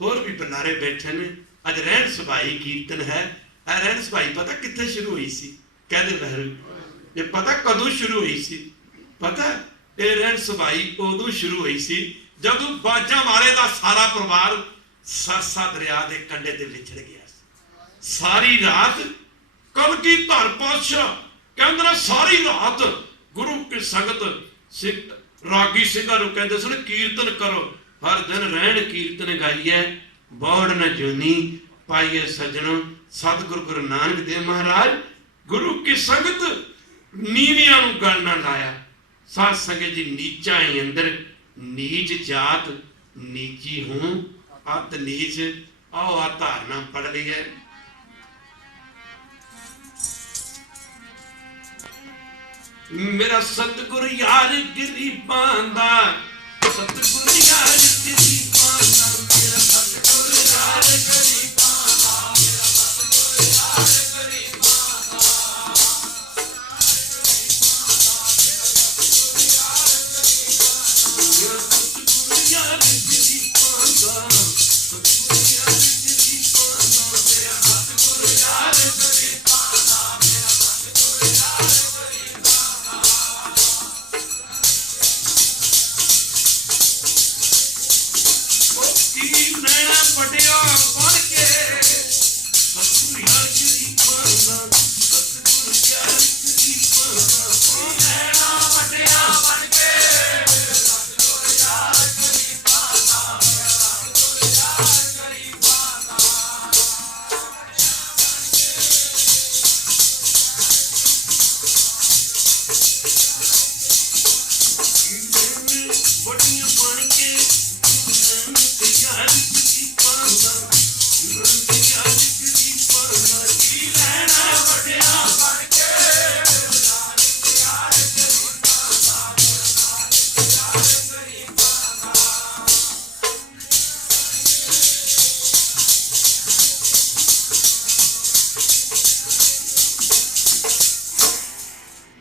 ਹੋਰ ਵੀ ਬਨਾਰੇ ਬੈਠੇ ਨੇ। ਅੱਜ ਰਹਿਣ ਸਭਾਈ ਕੀਰਤਨ ਹੈ। ਇਹ ਰਹਿਣ ਸਭਾਈ ਪਤਾ ਕਿੱਥੇ ਸ਼ੁਰੂ ਹੋਈ ਸੀ? ਕਹਿੰਦੇ ਵਹਿਰੂ ਇਹ ਪਤਾ ਕਦੋਂ ਸ਼ੁਰੂ ਹੋਈ ਸੀ? ਪਤਾ ਇਹ ਰਹਿਣ ਸਭਾਈ ਉਦੋਂ ਸ਼ੁਰੂ ਹੋਈ ਸੀ ਜਦੋਂ ਬਾਜਾਂ ਵਾਲੇ ਦਾ ਸਾਰਾ ਪਰਿਵਾਰ ਸਰਸਾ ਦਰਿਆ ਦੇ ਕੰਢੇ ਤੇ ਵਿਛੜ ਗਿਆ ਸੀ। ਸਾਰੀ ਰਾਤ ਕਲਗੀਧਰ ਪਾਤਸ਼ਾਹ ਕਹਿੰਦੇ ਨੇ ਸਾਰੀ ਰਾਤ ਗੁਰੂ ਕੀ ਸੰਗਤ ਸਿੱਖ ਰਾਗੀ ਸਿੰਘਾਂ ਨੂੰ ਕਹਿੰਦੇ ਸਨ ਕੀਰਤਨ ਕਰੋ, ਹਰ ਦਿਨ ਰਹਿਣ ਕੀਰਤਨ ਗਾਈਏ, ਬੋੜ ਨ ਜੂਨੀ ਪਾਈਏ ਸੱਜਣੋ। ਸਤਿਗੁਰੂ ਗੁਰੂ ਨਾਨਕ ਦੇਵ ਮਹਾਰਾਜ ਗੁਰੂ ਕੀ ਸੰਗਤ ਨੀਵਿਆਂ ਨੂੰ ਗਲ ਨਾ ਲਾਇਆ। ਸਾਧ ਸੰਗਤ ਜੀ ਨੀਚਾ ਹੀ ਅੰਦਰ ਨੀਚ ਜਾਤ, ਨੀਚੀ ਹੂੰ ਅਤ ਨੀਚ। ਆਓ ਆ ਧਾਰਨਾ ਪੜ ਲਈ ਹੈ। ਮੇਰਾ ਸਤਿਗੁਰ ਯਾਰ ਗਰੀਬਾਂ ਦਾ, ਸਤਿਗੁਰ ਯਾਰ ਗਰੀਬਾਂ ਦਾ, ਮੇਰਾ ਸਤਿਗੁਰ ਯਾਰ ਗਰੀਬਾਂ ਦਾ, ਮੇਰਾ ਸਤਿਗੁਰ ਯਾਰ ਗਰੀਬਾਂ ਦਾ, ਮੇਰਾ ਸਤਿਗੁਰ ਯਾਰ ਗਰੀਬਾਂ ਦਾ, ਸਤਿਗੁਰ ਯਾਰ ਗਰੀਬਾਂ ਦਾ, ਮੇਰਾ ਸਤਿਗੁਰ ਯਾਰ ਗਰੀਬਾਂ ਦਾ, ਮੇਰਾ ਸਤਿਗੁਰ ਯਾਰ ਵੱਡਿਆ ਬਣ ਕੇ ਸਤਿਗੁਰ ਯਾਰ ਗਰੀਬਾਂ ਦਾ, ਸਤਿਗੁਰ ਯਾਰ ਗਰੀਬਾਂ ਦਾ, ਉਹ ਨੈਣਾ ਵੱਡਿਆ ਬਣ ਕੇ ਸਤਿਗੁਰ ਯਾਰ ਗਰੀਬਾਂ ਦਾ, ਸਤਿਗੁਰ ਯਾਰ ਗਰੀਬਾਂ ਦਾ, ਵੱਡੀਆਂ ਬਣ ਕੇ ਯਾਰ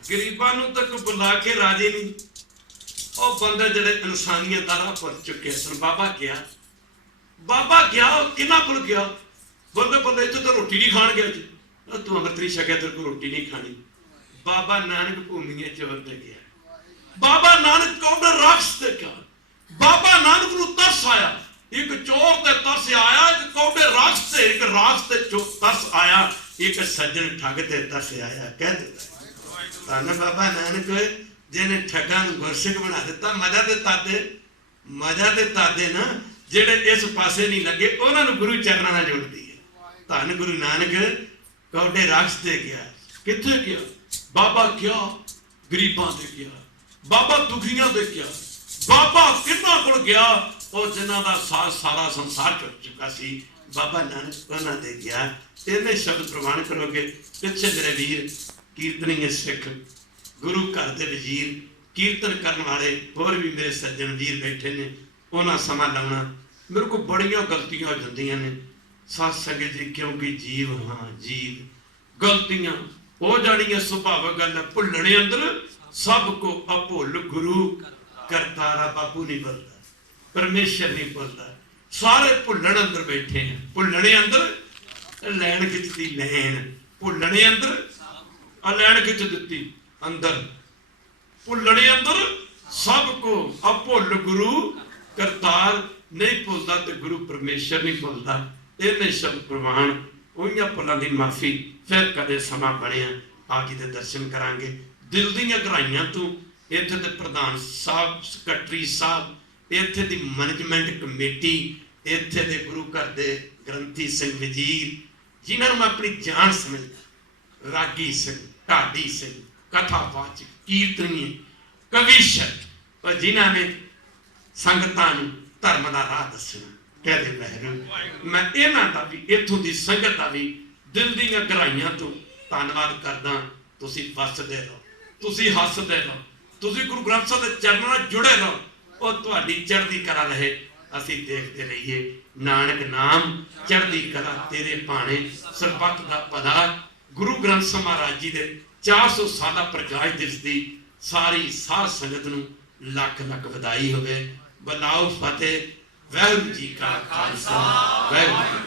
ਗਰੀਬਾਂ ਨੂੰ ਤੱਕ ਬੁਲਾ ਕੇ ਰਾਜੇ ਨਹੀਂ। ਉਹ ਬੰਦੇ ਜਿਹੜੇ ਇਨਸਾਨੀਅਤ ਦਾ ਰਾਹ ਭੁੱਲ ਚੁੱਕੇ ਸਨ। ਬਾਬਾ ਗਿਆ ਉਹ ਕਿਹਨਾਂ ਕੋਲ ਗਿਆ? ਬੰਦੇ ਇੱਥੇ ਤਾਂ ਰੋਟੀ ਨਹੀਂ ਖਾਣ ਗਿਆ ਜੀ। ਤੂੰ ਅੰਮ੍ਰਿਤ ਨਹੀਂ ਛਕਿਆ, ਤੇਰੇ ਕੋਲ ਰੋਟੀ ਨਹੀਂ ਖਾਣੀ। ਬਾਬਾ ਨਾਨਕ ਭੂਮੀਏ ਚੋਰ ਤੇ ਗਿਆ। ਬਾਬਾ ਨਾਨਕ ਕੌਡੇ ਰਾਖਸ਼ ਤੇ ਗਿਆ। ਬਾਬਾ ਨਾਨਕ ਨੂੰ ਤਰਸ ਆਇਆ। ਇੱਕ ਚੋਰ ਤੇ ਤਰਸ ਆਇਆ, ਇੱਕ ਕੌਡੇ ਰਾਖਸ਼ ਤੇ, ਇੱਕ ਰਾਖਸ਼ ਤੇ ਤਰਸ ਆਇਆ, ਇੱਕ ਸੱਜਣ ਠੱਗ ਤੇ ਤਰਸ ਆਇਆ। ਕਹਿ ਦਿੱਤਾ ਧੰਨ ਬਾਬਾ ਨਾਨਕ ਜਿਹਨੇ ਠੱਗਾਂ ਨੂੰ ਗੁਰਸਿੱਖ ਬਣਾ ਦਿੱਤਾ। ਮਜ਼ਾ ਦੇ ਤਾਦੇ ਨਾ ਜਿਹੜੇ ਇਸ ਪਾਸੇ ਨਹੀਂ ਲੱਗੇ ਉਹਨਾਂ ਨੂੰ ਗੁਰੂ ਚਰਨਾਂ ਨਾਲ ਜੋੜਦੀ ਹੈ। ਧੰਨ ਗੁਰੂ ਨਾਨਕ ਕੌਡੇ ਰਾਖਸ਼ ਤੇ ਗਿਆ। ਕਿੱਥੇ ਗਿਆ? ਬਾਬਾ ਗਿਆ ਗਰੀਬਾਂ ਦੇ ਗਿਆ, ਬਾਬਾ ਦੁਖੀਆਂ ਦੇ ਗਿਆ, बाबा किन्ना कोल गया और जिन्हां दा सारा संसार चुक चुका सी। बाबा नानक उन्हां दे गया। इन्ने शब्द प्रमाण करोगे। पिछे मेरे वीर कीर्तनीय सिख गुरु घर दे वजीर कीर्तन करने वाले होर भी मेरे सज्जन वीर बैठे ने। उन्हां समा लाउणा मेरे को बड़ियां गलतियां हो जांदियां ने साध संगत जी, क्योंकि जीव हाँ जीव गलतियां हो जानियां सुभाविक गल है। भुलने अंदर सबको अभुल गुरु करतारा। बापू नहीं बोलता, परमेश्वर नहीं बोलता, सारे भुलण अंदर बैठे हैं। भुलने अंदर लैन खिचती लैन, भुलने अंदर लैन खिच दिती अंदर, भुलने अंदर सबको अभुल गुरु करतार। नहीं भुलता तो गुरु परमेश्वर नहीं भुलता। इन्ने शब्द प्रमाण उन्हां भुलां दी माफी। फिर कदे समा बनिया आगे दे दर्शन करांगे। दिल दीआं गहराइयां तो इत्थे दे प्रधान साहब, सैकटरी साहब, इत्थे दी मैनेजमेंट कमेटी, इत्थे दे गुरु घर दे ग्रंथी सिंह वजीर, जिन्हां नूं मैं अपनी जान समझदा, रागी सिंह, ढाडी सिंह, कथावाचक, कीर्तनी, कविशर, पर जिन्हां ने संगतां नूं धर्म का राह दसना। कहते महरू मैं इन्हां दा भी इत्थों दी संगत दा भी दिल दीआं गहराइयां तो धन्नवाद करदा। तुसीं वसदे रहो, तुसीं हसदे रहो, तुसीं गुरु ग्रंथ साहिब दे चरणों नाल जुड़े रहो और तुहाडी चढ़दी कला रहे। असीं देखते रहिए नानक नाम चढ़दी कला तेरे भाणे सरबत दा पदा। गुरु ग्रंथ साहिब महाराज जी दे 400 साला प्रकाश दिवस दी सारी साध संगत नूं लख लख वधाई होवे। बलाओ फतेह। वाहिगुरू जी का खालसा, वाहिगुरू।